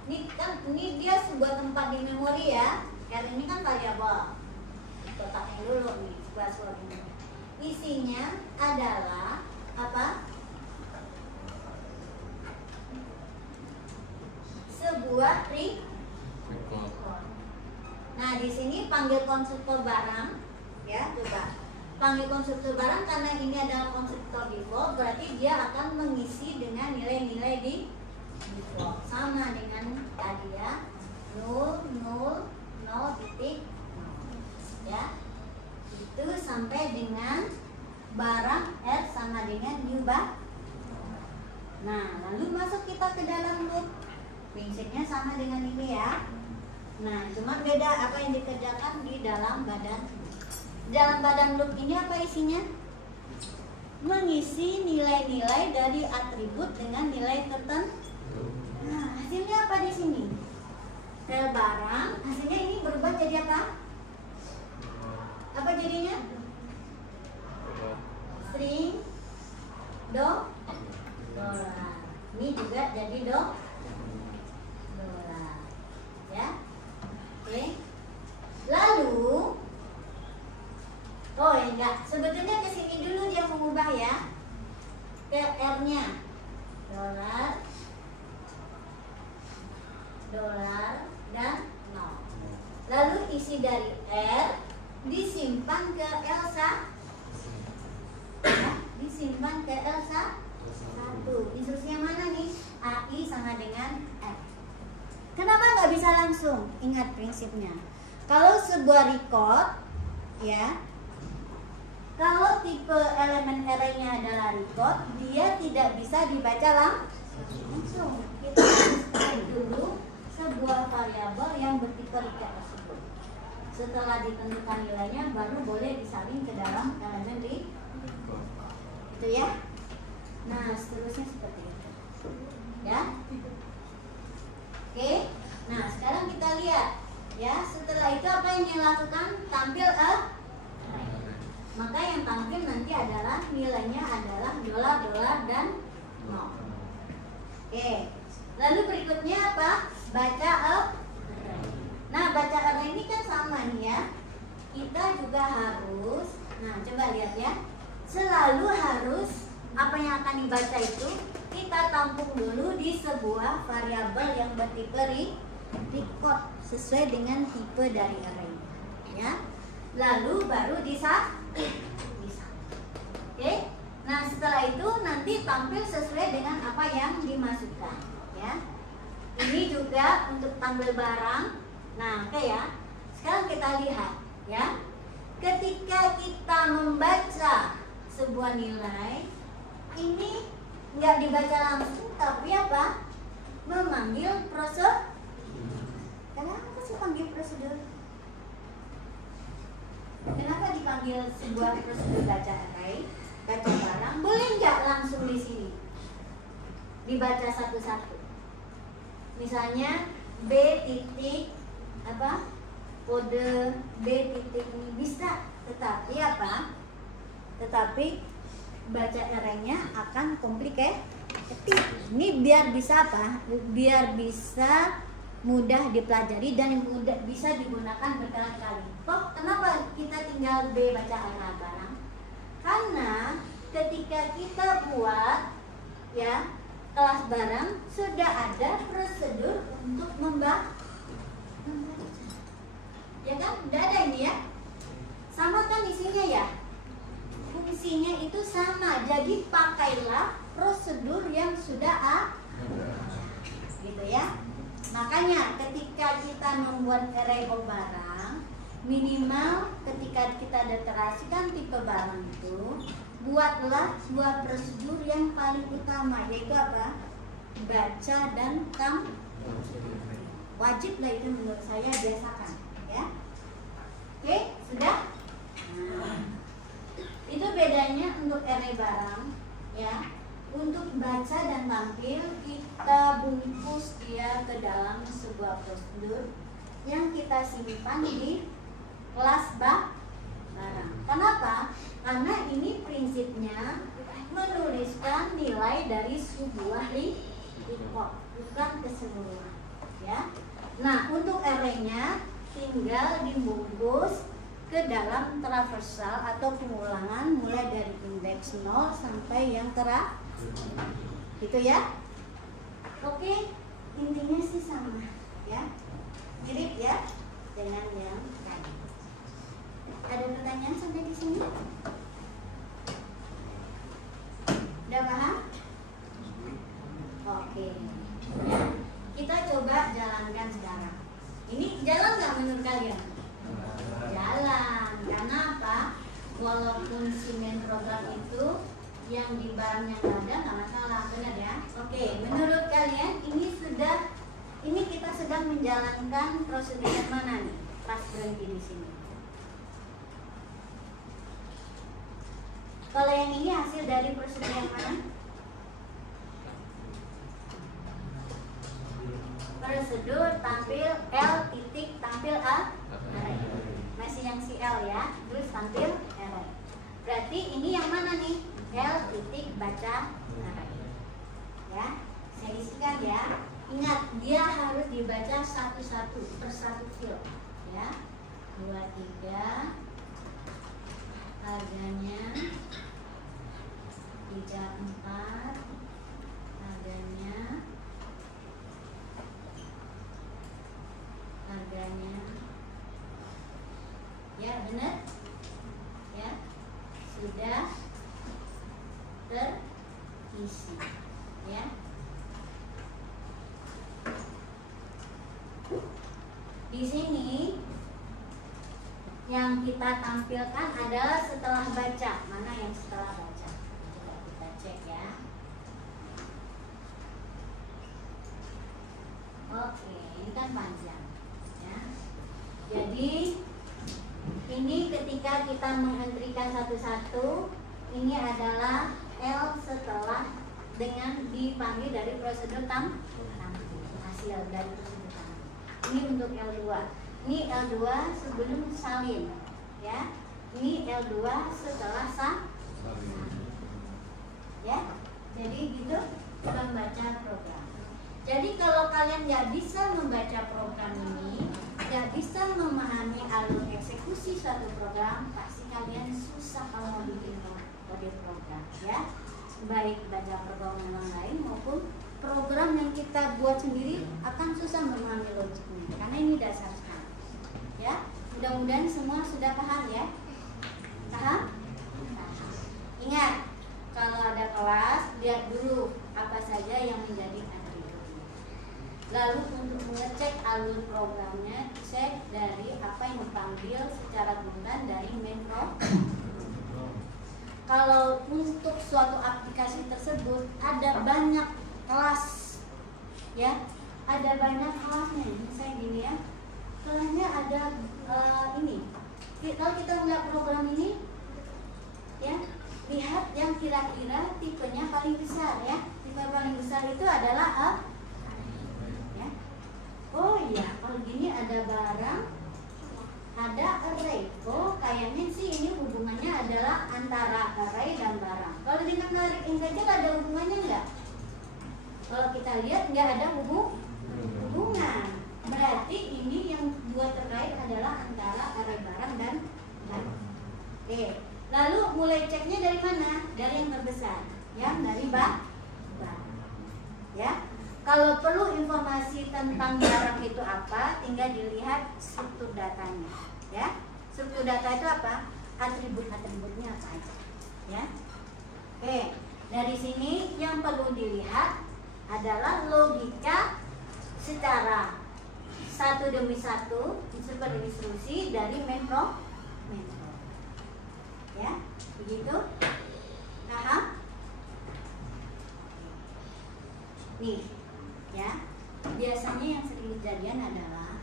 Ini dia sebuah tempat di memori ya. R ini kan variabel. Kotaknya dulu nih, password ini. Isinya adalah apa? Sebuah record. Nah, di sini panggil konstruktor barang ya, coba. Panggil konstruktor barang karena ini adalah konstruktor default, berarti dia akan mengisi dengan nilai-nilai di default. Sama dengan tadi ya. 0 titik ya. Itu sampai dengan barang R sama dengan new bar. Nah, lalu masuk kita ke dalam loop. Prinsipnya sama dengan ini ya. Nah, cuma beda apa yang dikerjakan di dalam badan. Dalam badan loop ini apa isinya? Mengisi nilai-nilai dari atribut dengan nilai tertentu. Nah, hasilnya apa di sini? Rel barang, hasilnya ini berubah jadi apa? Apa jadinya? String $. Ini juga jadi $. Ya. Oke. Lalu oh enggak, sebetulnya ke sini dulu dia mengubah ya. Ke R-nya. $, dan 0. Lalu isi dari R disimpan ke L1. Ya, disimpan ke L1. Instruksinya mana nih? AI sama dengan F. Kenapa nggak bisa langsung? Ingat prinsipnya. Kalau sebuah record, ya, kalau tipe elemen array-nya adalah record, dia tidak bisa dibaca langsung. Kita harus cari dulu sebuah variabel yang bertipe record tersebut. Setelah ditentukan nilainya, baru boleh disalin ke dalam elemen record. Itu ya. Nah, seterusnya seperti itu. Ya. Oke. Nah, sekarang kita lihat ya, setelah itu apa yang dilakukan? Tampil maka yang tampil nanti adalah nilainya adalah $, dan 0. Oke. Lalu berikutnya apa? Baca array. Nah, baca array ini kan sama nih ya. Kita juga harus, nah coba lihat ya. Selalu harus apa yang akan dibaca itu kita tampung dulu di sebuah variabel yang bertipe record sesuai dengan tipe dari array, ya. Lalu baru bisa. Oke. Nah, setelah itu nanti tampil sesuai dengan apa yang dimasukkan, ya. Ini juga untuk tampil barang. Nah, oke ya. Sekarang kita lihat, ya. Ketika kita membaca sebuah nilai, ini nggak dibaca langsung, tapi apa? Memanggil prosedur. Kenapa sih panggil prosedur? Kenapa dipanggil sebuah prosedur baca array, baca barang? Boleh nggak langsung di sini dibaca satu-satu? Misalnya B titik apa? Kode B titik ini bisa, tetapi apa? Tetapi baca array-nya akan complicated. Ini biar bisa apa? Biar bisa mudah dipelajari dan mudah bisa digunakan berkali-kali. Kok kenapa kita tinggal B baca array barang? Karena ketika kita buat ya kelas barang sudah ada prosedur untuk membaca. Ya kan? Udah ada ini ya. Sama kan isinya ya? Fungsinya itu sama. Jadi pakailah prosedur yang sudah ada. Gitu ya. Makanya ketika kita membuat array barang, minimal ketika kita deklarasikan tipe barang itu, buatlah sebuah prosedur yang paling utama, yaitu apa? Baca dan tampil. Wajiblah itu menurut saya, biasakan, ya. Oke, sudah? Nah, itu bedanya untuk array barang, ya. Untuk baca dan tampil kita bungkus dia ke dalam sebuah prosedur yang kita simpan di kelas barang. Kenapa? Karena ini prinsipnya menuliskan nilai dari sebuah record, bukan keseluruhan, ya. Nah, untuk array-nya tinggal dibungkus ke dalam traversal atau pengulangan mulai dari indeks 0 sampai yang terakhir. Gitu ya. Oke, intinya sih sama ya. Mirip ya dengan yang tadi. Ada pertanyaan sampai di sini? Udah paham? Oke. Ya. Kita coba jalankan sekarang. Ini jalan nggak menurut kalian? Jalan. Karena apa? Walaupun si main program itu yang di barangnya nggak ada, nggak masalah, benar ya? Oke, menurut kalian ini sudah Ini kita sedang menjalankan prosedur yang mana nih? Pas berhenti di sini. Kalau yang ini hasil dari prosedur yang mana? Prosedur tampil L titik tampil A. Masih yang si L ya. Terus tampil array. Berarti ini yang mana nih? L titik baca array. Ya, saya isikan ya. Ingat, dia harus dibaca satu-satu per satu field ya. 2, 3 harganya, 3, 4 harganya ya, benar ya, sudah terisi ya. Di sini yang kita tampilkan adalah setelah baca. Mana yang setelah baca? Coba kita cek ya. Oke, ini kan panjang ya. Jadi ini ketika kita mengentrikan satu-satu, ini adalah L setelah dengan dipanggil dari prosedur tampil hasil dari prosedur tampil. Ini untuk L2. Ini L2 sebelum salin ya. Ini L2 setelah salin ya. Jadi gitu membaca program. Jadi kalau kalian nggak bisa membaca program ini, nggak bisa memahami alur eksekusi suatu program, pasti kalian susah kalau mau bikin kode program ya. Baik baca program yang lain maupun program yang kita buat sendiri akan susah memahami logiknya, karena ini dasar sekali ya. Mudah-mudahan semua sudah paham ya. Paham? Ingat, kalau ada kelas lihat dulu apa saja yang menjadi atribut. Lalu untuk mengecek alur programnya, cek dari apa yang dipanggil secara buntan dari main program. Kalau untuk suatu aplikasi tersebut ada banyak kelas ya, ada banyak kelasnya. Misalnya gini ya, kelasnya ada ini. Kalau kita melihat program ini ya, lihat yang kira-kira tipenya paling besar ya. Tipe paling besar itu adalah A ya. Oh iya, kalau gini ada barang, ada array. Oh, kayaknya sih ini hubungannya adalah antara array dan barang. Kalau dengan narik integer ada hubungannya enggak? Kalau kita lihat nggak ada hubungan. Berarti ini yang buat terkait adalah antara array barang dan barang. Oke. Lalu mulai ceknya dari mana? Dari yang terbesar, yang dari barang. Ya. Kalau perlu informasi tentang barang itu apa, tinggal dilihat struktur datanya. Ya. Struktur data itu apa? Atribut-atributnya apa aja. Ya. Oke. Dari sini yang perlu dilihat adalah logika secara satu demi satu instruksi dari main program. Ya, begitu. Paham? Nih, ya. Biasanya yang sering kejadian adalah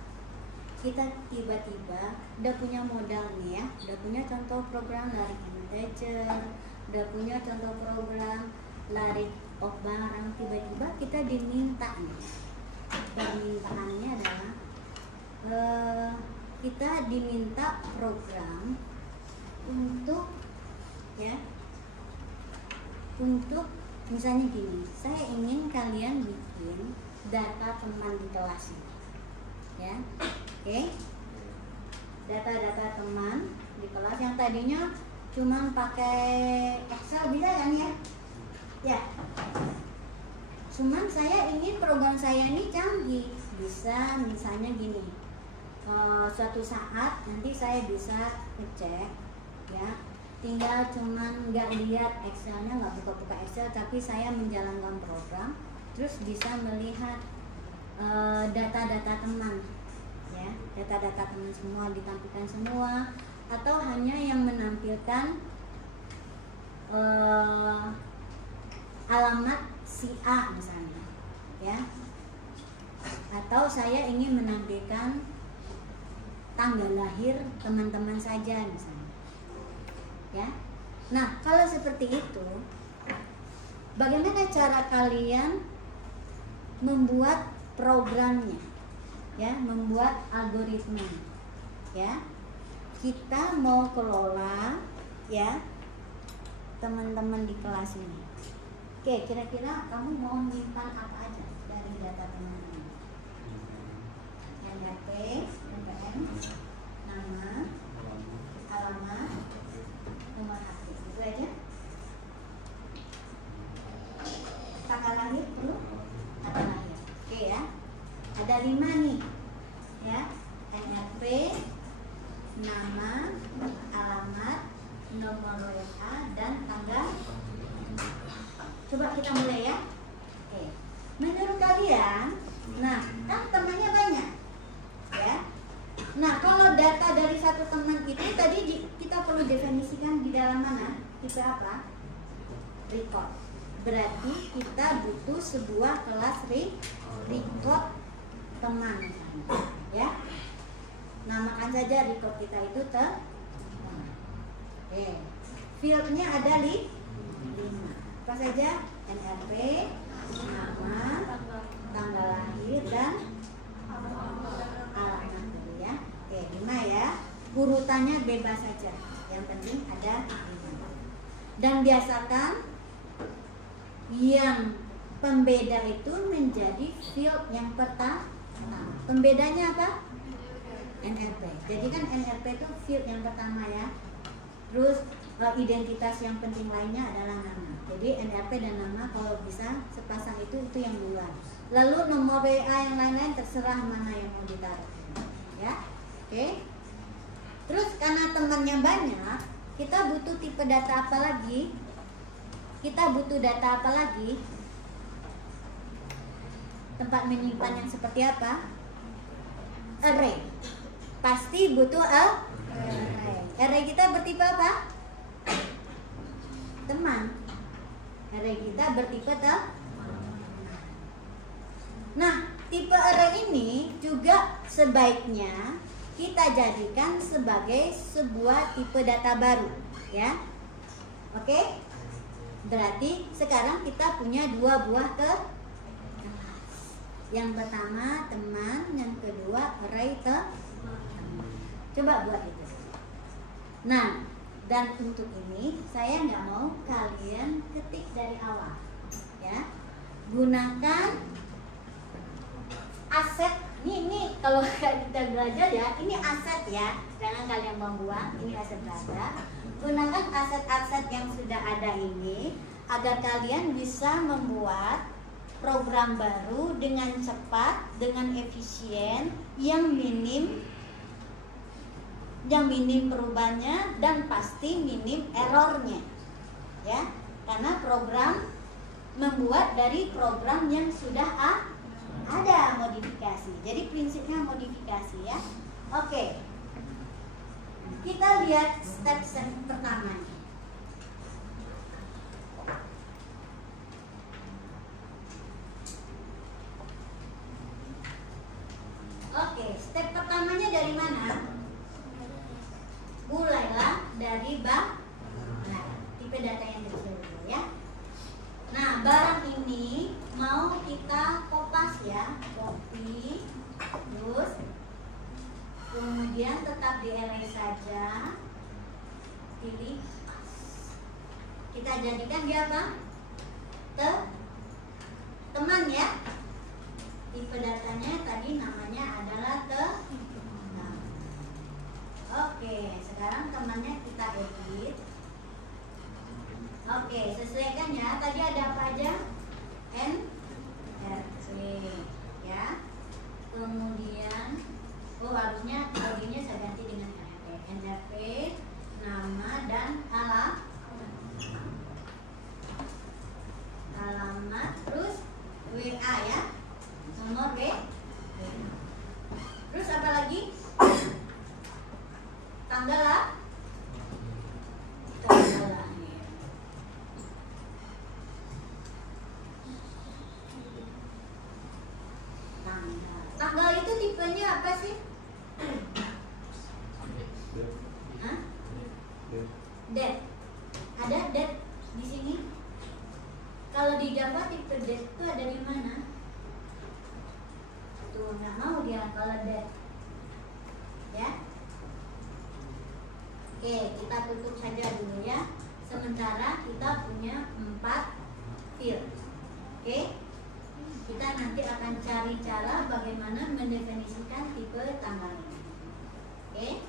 kita tiba-tiba udah punya modal nih ya, udah punya contoh program lari integer, udah punya contoh program lari barang, tiba-tiba kita diminta nih. Permintaannya adalah kita diminta program untuk ya, untuk misalnya gini, saya ingin kalian bikin data teman di kelas ini ya. Oke. Data-data teman di kelas yang tadinya cuma pakai Excel bisa kan ya? Ya. Cuman saya ingin program saya ini canggih, bisa misalnya gini. Suatu saat nanti saya bisa ngecek ya, tinggal cuman nggak lihat Excelnya, nggak buka-buka Excel, tapi saya menjalankan program, terus bisa melihat data-data teman ya, data-data teman semua ditampilkan semua, atau hanya yang menampilkan alamat si A misalnya ya, atau saya ingin menampilkan tanggal lahir teman-teman saja misalnya, ya. Nah, kalau seperti itu, bagaimana cara kalian membuat programnya, ya, membuat algoritma, ya? Kita mau kelola, ya, teman-teman di kelas ini. Oke, kira-kira kamu mau menyimpan apa aja dari data teman-teman? NRP, NPM, nama, alamat, nomor HP, itu aja. Tanggal lahir perlu? Tanggal lahir, oke ya. Ada 5 nih, ya. NRP, nama, alamat, nomor WA, dan tanggal. Coba kita mulai ya. Oke. Menurut kalian, nah kan temannya banyak, ya. Nah kalau data dari satu teman itu tadi kita perlu definisikan di dalam mana? Tipe apa? Record. Berarti kita butuh sebuah kelas record teman, ya. Namakan saja record kita itu teman. Oke. Fieldnya ada 5. Apa saja? NRP, nama, tanggal lahir, dan alamat dulu ya. Oke, 5 ya. Urutannya bebas saja. Yang penting ada 5. Dan biasakan yang pembeda itu menjadi field yang pertama. Pembedanya apa? NRP. Jadi kan NRP itu field yang pertama ya. Terus identitas yang penting lainnya adalah nama. Jadi NRP dan nama kalau bisa sepasang itu yang duluan. Lalu nomor WA yang lain-lain terserah mana yang mau ditaruh. Ya, oke. Terus karena temannya banyak, kita butuh tipe data apa lagi? Kita butuh data apa lagi? Tempat menyimpan yang seperti apa? Array. Pasti butuh array. Array kita bertipe apa? Teman. Array kita bertipe teman. Nah, tipe array ini juga sebaiknya kita jadikan sebagai sebuah tipe data baru, ya. Oke? Berarti sekarang kita punya 2 buah kelas. Yang pertama teman, yang kedua array teman. Coba buat itu. Nah, dan untuk ini saya nggak mau kalian ketik dari awal, ya. Gunakan aset. Ini kalau kita belajar ya, ini aset ya. Jangan kalian membuang. Ini aset data. Gunakan aset-aset yang sudah ada ini agar kalian bisa membuat program baru dengan cepat, dengan efisien, yang minim perubahannya dan pasti minim errornya, ya. Karena program membuat dari program yang sudah ada modifikasi. Jadi prinsipnya modifikasi, ya. Oke. Kita lihat step pertama. Oke, step pertamanya dari mana? Mulailah dari tipe data yang kecil dulu, ya. Nah, barang ini mau kita kopas ya, copy, terus kemudian tetap di array saja, pilih pas. Kita jadikan dia apa? Teman ya. Tipe datanya tadi namanya adalah teman. Oke, sekarang temannya kita edit. Oke, sesuaikan ya. Tadi ada apa aja? NRP ya. Kemudian harusnya kodenya saya ganti dengan NRP. NRP, nama dan alamat, terus WA ya. Nomor WA. Terus apa lagi? Tanggal lahir. Tanggal tipenya apa sih? Hah? Det. Ada det di sini? Kalau di Java tipe det itu ada di mana? Tuh, nggak mau dia kalau det. Ya. Oke, kita tutup saja dulu ya. Sementara kita punya 4 field. Oke. Kita nanti akan cari cara bagaimana mendefinisikan tipe tanggal ini. Oke.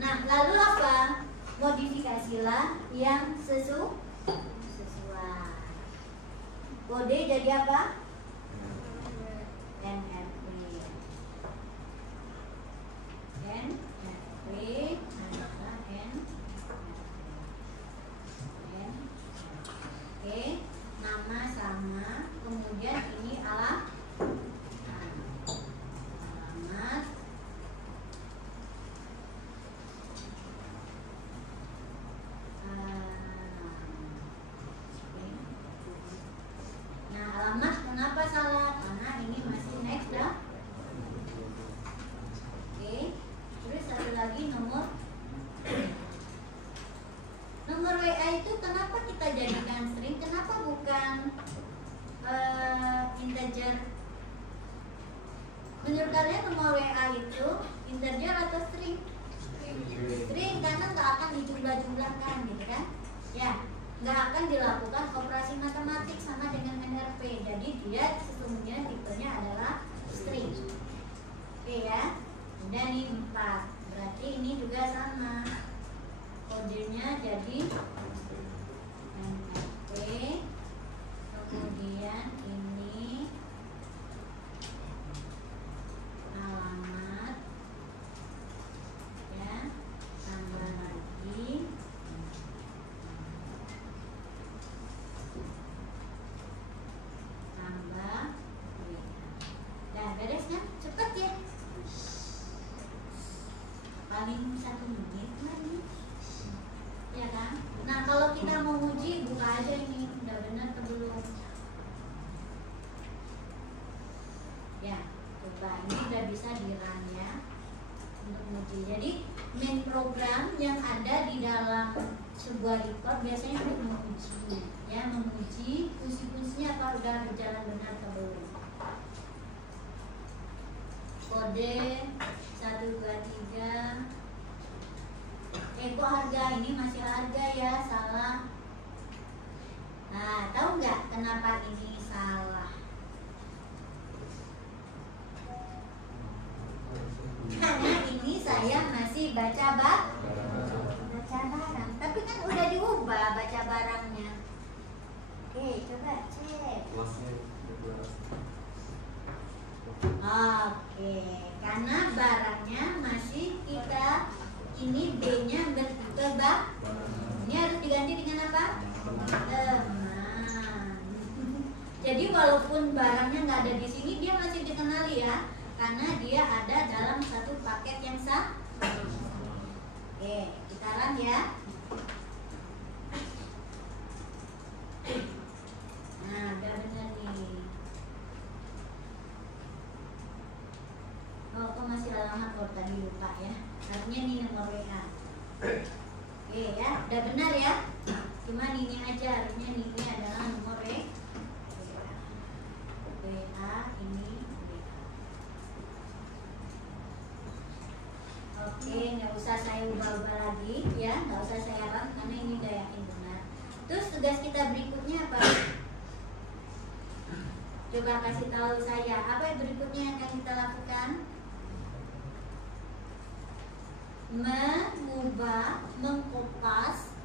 Nah, lalu apa? Modifikasilah yang sesuai. Kode jadi apa? NFP. NFP. Oke, nama sama, kemudian ini alamat. Nah, alamat kenapa salah? Karena ini masih next dah. Oke, terus satu lagi nomor WA itu kenapa kita jadikan string? Kenapa bukan integer? Menurut kalian nomor WA itu integer atau string? String, karena nggak akan dijumlah-jumlahkan gitu kan? Ya, nggak akan dilakukan operasi matematik sama dengan NRP. Jadi dia sesungguhnya tipenya adalah string. Oke ya. Dan ini 4. Berarti ini juga sama. Kodenya jadi NFP. Kemudian ini alamat, ya, tambah lagi tambah WA. Dah beres kan? Cepet ya. Paling 1 menit lagi. Ya kan? Nah, kalau kita mau uji, buka aja ini udah benar atau belum. Ya, coba ini udah bisa di-run ya untuk menguji. Jadi main program yang ada di dalam sebuah record biasanya untuk mengujinya, ya, menguji fungsi-fungsinya apa udah berjalan benar atau belum. Kode 1, 2, 3. Kok harga ini masih harga ya, salah. Nah, tahu nggak kenapa ini salah? Karena ini saya masih baca barang, tapi kan udah diubah baca barangnya. Oke, coba cek. Oke, karena barangnya masih kita ini B-nya berubah. Ini harus diganti dengan apa? Teman. Jadi walaupun barangnya nggak ada di sini, dia masih dikenali ya, karena dia ada dalam satu paket yang sama. Oke, kita run ya. Nah, udah benar nih. Oh, kok masih alamat kok tadi lupa ya. Artinya ini nomor WA. Oke ya, udah benar ya. Cuma ini aja, artinya ini adalah nomor WA. WA ini WA. Oke, nggak usah saya ubah-ubah lagi ya, nggak usah saya run karena ini udah yakin benar. Terus tugas kita berikutnya apa? Coba kasih tahu saya, apa yang berikutnya yang akan kita lakukan? Mengubah, mengkopas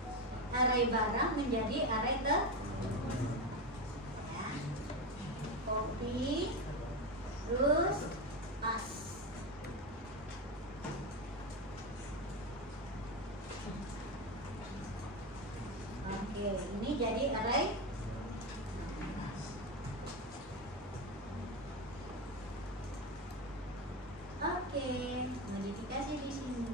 array barang menjadi array ya. Copy, terus paste. Oke, ini jadi array. Oke, modifikasi di sini.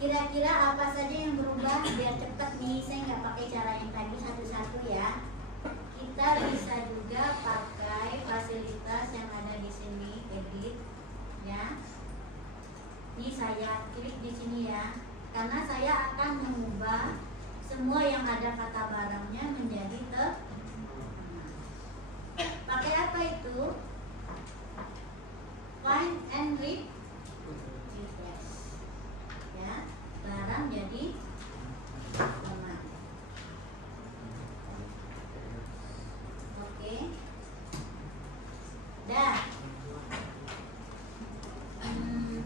Kira-kira apa saja yang berubah biar cepat nih, saya nggak pakai cara yang tadi satu-satu ya. Kita bisa juga pakai fasilitas yang ada di sini. semua yang ada kata barangnya menjadi pakai apa itu? Find and replace. Ya, barang jadi teman. Oke. Dah.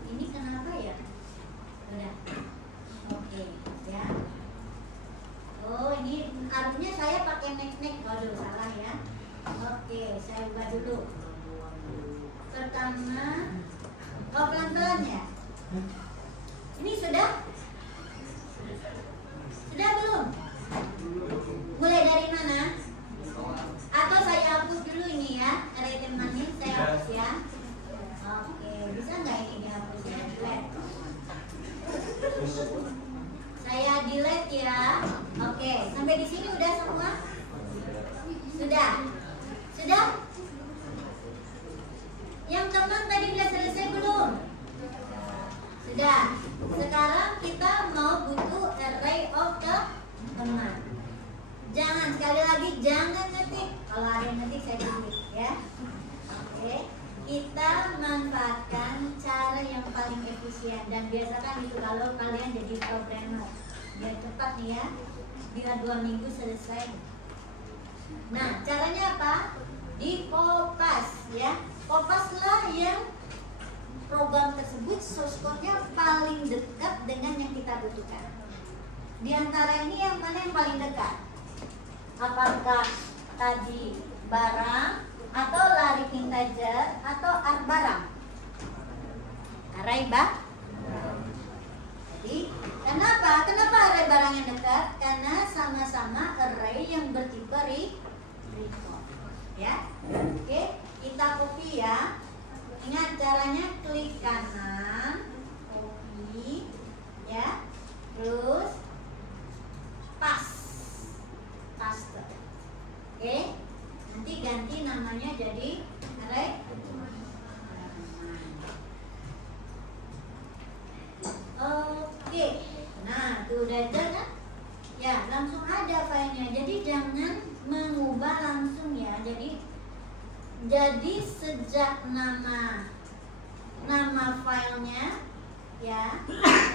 Ini kenapa ya? Udah. Oke, ya. Oh, ini artinya saya pakai nek-nek. Waduh, salah ya. Oke, saya ubah dulu. Pertama, pelan-pelan ya. Ini sudah? Sudah belum? Mulai dari mana? Atau saya hapus dulu ini ya, written money saya hapus ya. Oke, bisa nggak ini dihapusnya? Delete. Saya delete ya. Oke, sampai di sini udah semua? Sudah? Sudah? Yang teman tadi udah selesai belum? Sudah. Sekarang kita mau butuh array of the teman. Jangan, sekali lagi jangan ngetik. Kalau ada yang ngetik saya tulis ya. Oke. Kita manfaatkan cara yang paling efisien. Dan biasakan itu kalau kalian jadi programmer, biar cepat nih ya. Biar 2 minggu selesai. Nah, caranya apa? Di kopas ya. Kopaslah yang program tersebut source code-nya paling dekat dengan yang kita butuhkan. Di antara ini yang mana yang paling dekat? Apakah tadi barang atau lari integer atau barang? Array barang. Jadi kenapa array barang yang dekat? Karena sama-sama array yang bertipe record. Ya, oke, kita copy ya. Ingat caranya, klik kanan, copy, ya, terus paste. Oke, nanti ganti namanya jadi array. Oke, nah itu udah ada kan? Ya, langsung ada filenya. Jadi jangan mengubah langsung ya. Jadi sejak nama filenya ya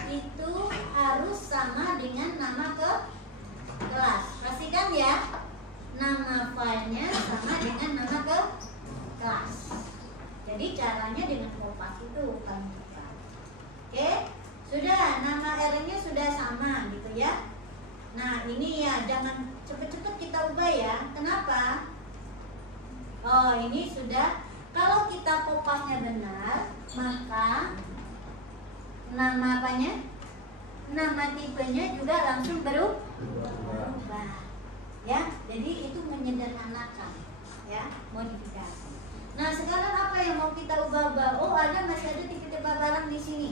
itu harus sama dengan nama kelas. Pastikan ya, nama filenya sama dengan nama kelas. Jadi caranya dengan kopas itu kan. Oke, sudah, nama R-nya sudah sama gitu ya. Nah ini ya, jangan cepet-cepet kita ubah ya. Kenapa? Oh, ini sudah. Kalau kita kopasnya benar, maka nama apanya? Nama tipenya juga langsung berubah. Ya, jadi itu menyederhanakan ya, modifikasi. Nah, sekarang apa yang mau kita ubah-ubah? Oh, masih ada tipe-tipe barang di sini.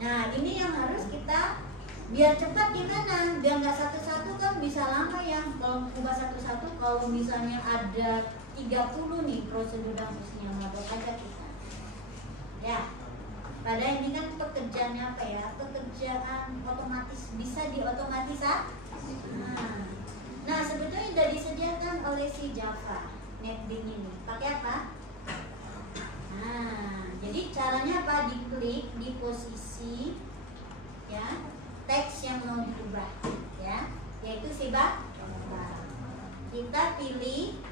Nah, ini yang harus kita biar cepat gimana? Biar nggak satu-satu kan bisa lama ya. Kalau ubah satu-satu, kalau misalnya ada 30 nih prosedur dan fungsinya, mabok aja kita. Ya, padahal ini kan pekerjaannya apa ya? Pekerjaan otomatis, bisa diotomatisasi. Nah, sebetulnya sudah disediakan oleh si Java NetBeans ini. Pakai apa? Nah, jadi caranya apa? Diklik di posisi ya teks yang mau diubah ya, yaitu si barang. Kita pilih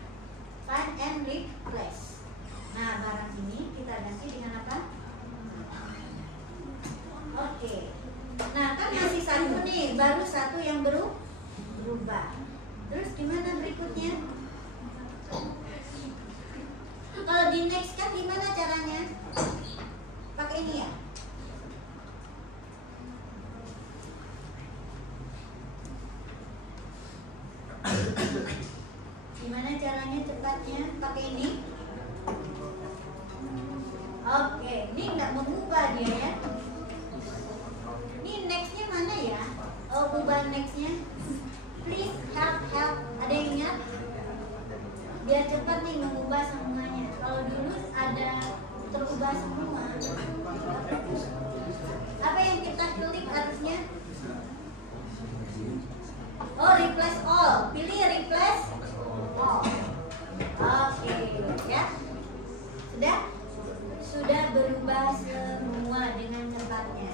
find and replace. Nah, barang ini kita ganti dengan apa? Oke. Nah, kan masih satu nih, baru satu yang berubah. Terus gimana berikutnya? Kalau di next kan gimana caranya? Pakai ini ya. Gimana caranya cepatnya? Pakai ini. Oke, ini nggak mengubah dia ya. Ini nextnya mana ya? Oh, ubah nextnya. Please help. Ada yang ingat? Biar cepat nih mengubah semuanya. Kalau dulu ada terubah semua. Apa yang kita klik harusnya? Oh, replace all. Pilih replace all. Oke, ya. Sudah berubah semua dengan tempatnya.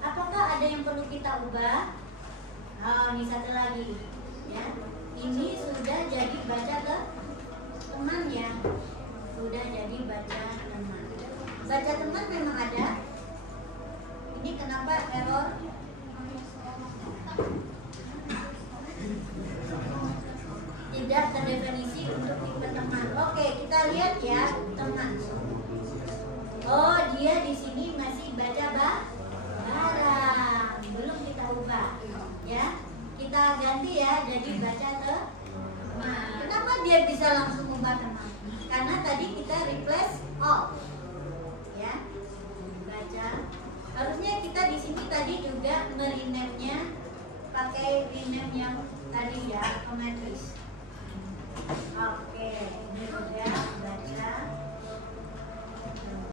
Apakah ada yang perlu kita ubah? Oh, ini satu lagi, ya. Ini sudah jadi baca ke teman ya. Sudah jadi baca teman. Baca teman memang ada. Ini kenapa error? Tidak terdefinisi untuk tipe teman. Oke, kita lihat ya teman. Oh, dia di sini masih baca barang. Belum kita ubah, ya. Kita ganti ya, jadi baca teman. Kenapa dia bisa langsung ubah teman? Karena tadi kita replace all, ya. Baca. Harusnya kita di sini tadi juga merename-nya pakai rename yang tadi ya, otomatis.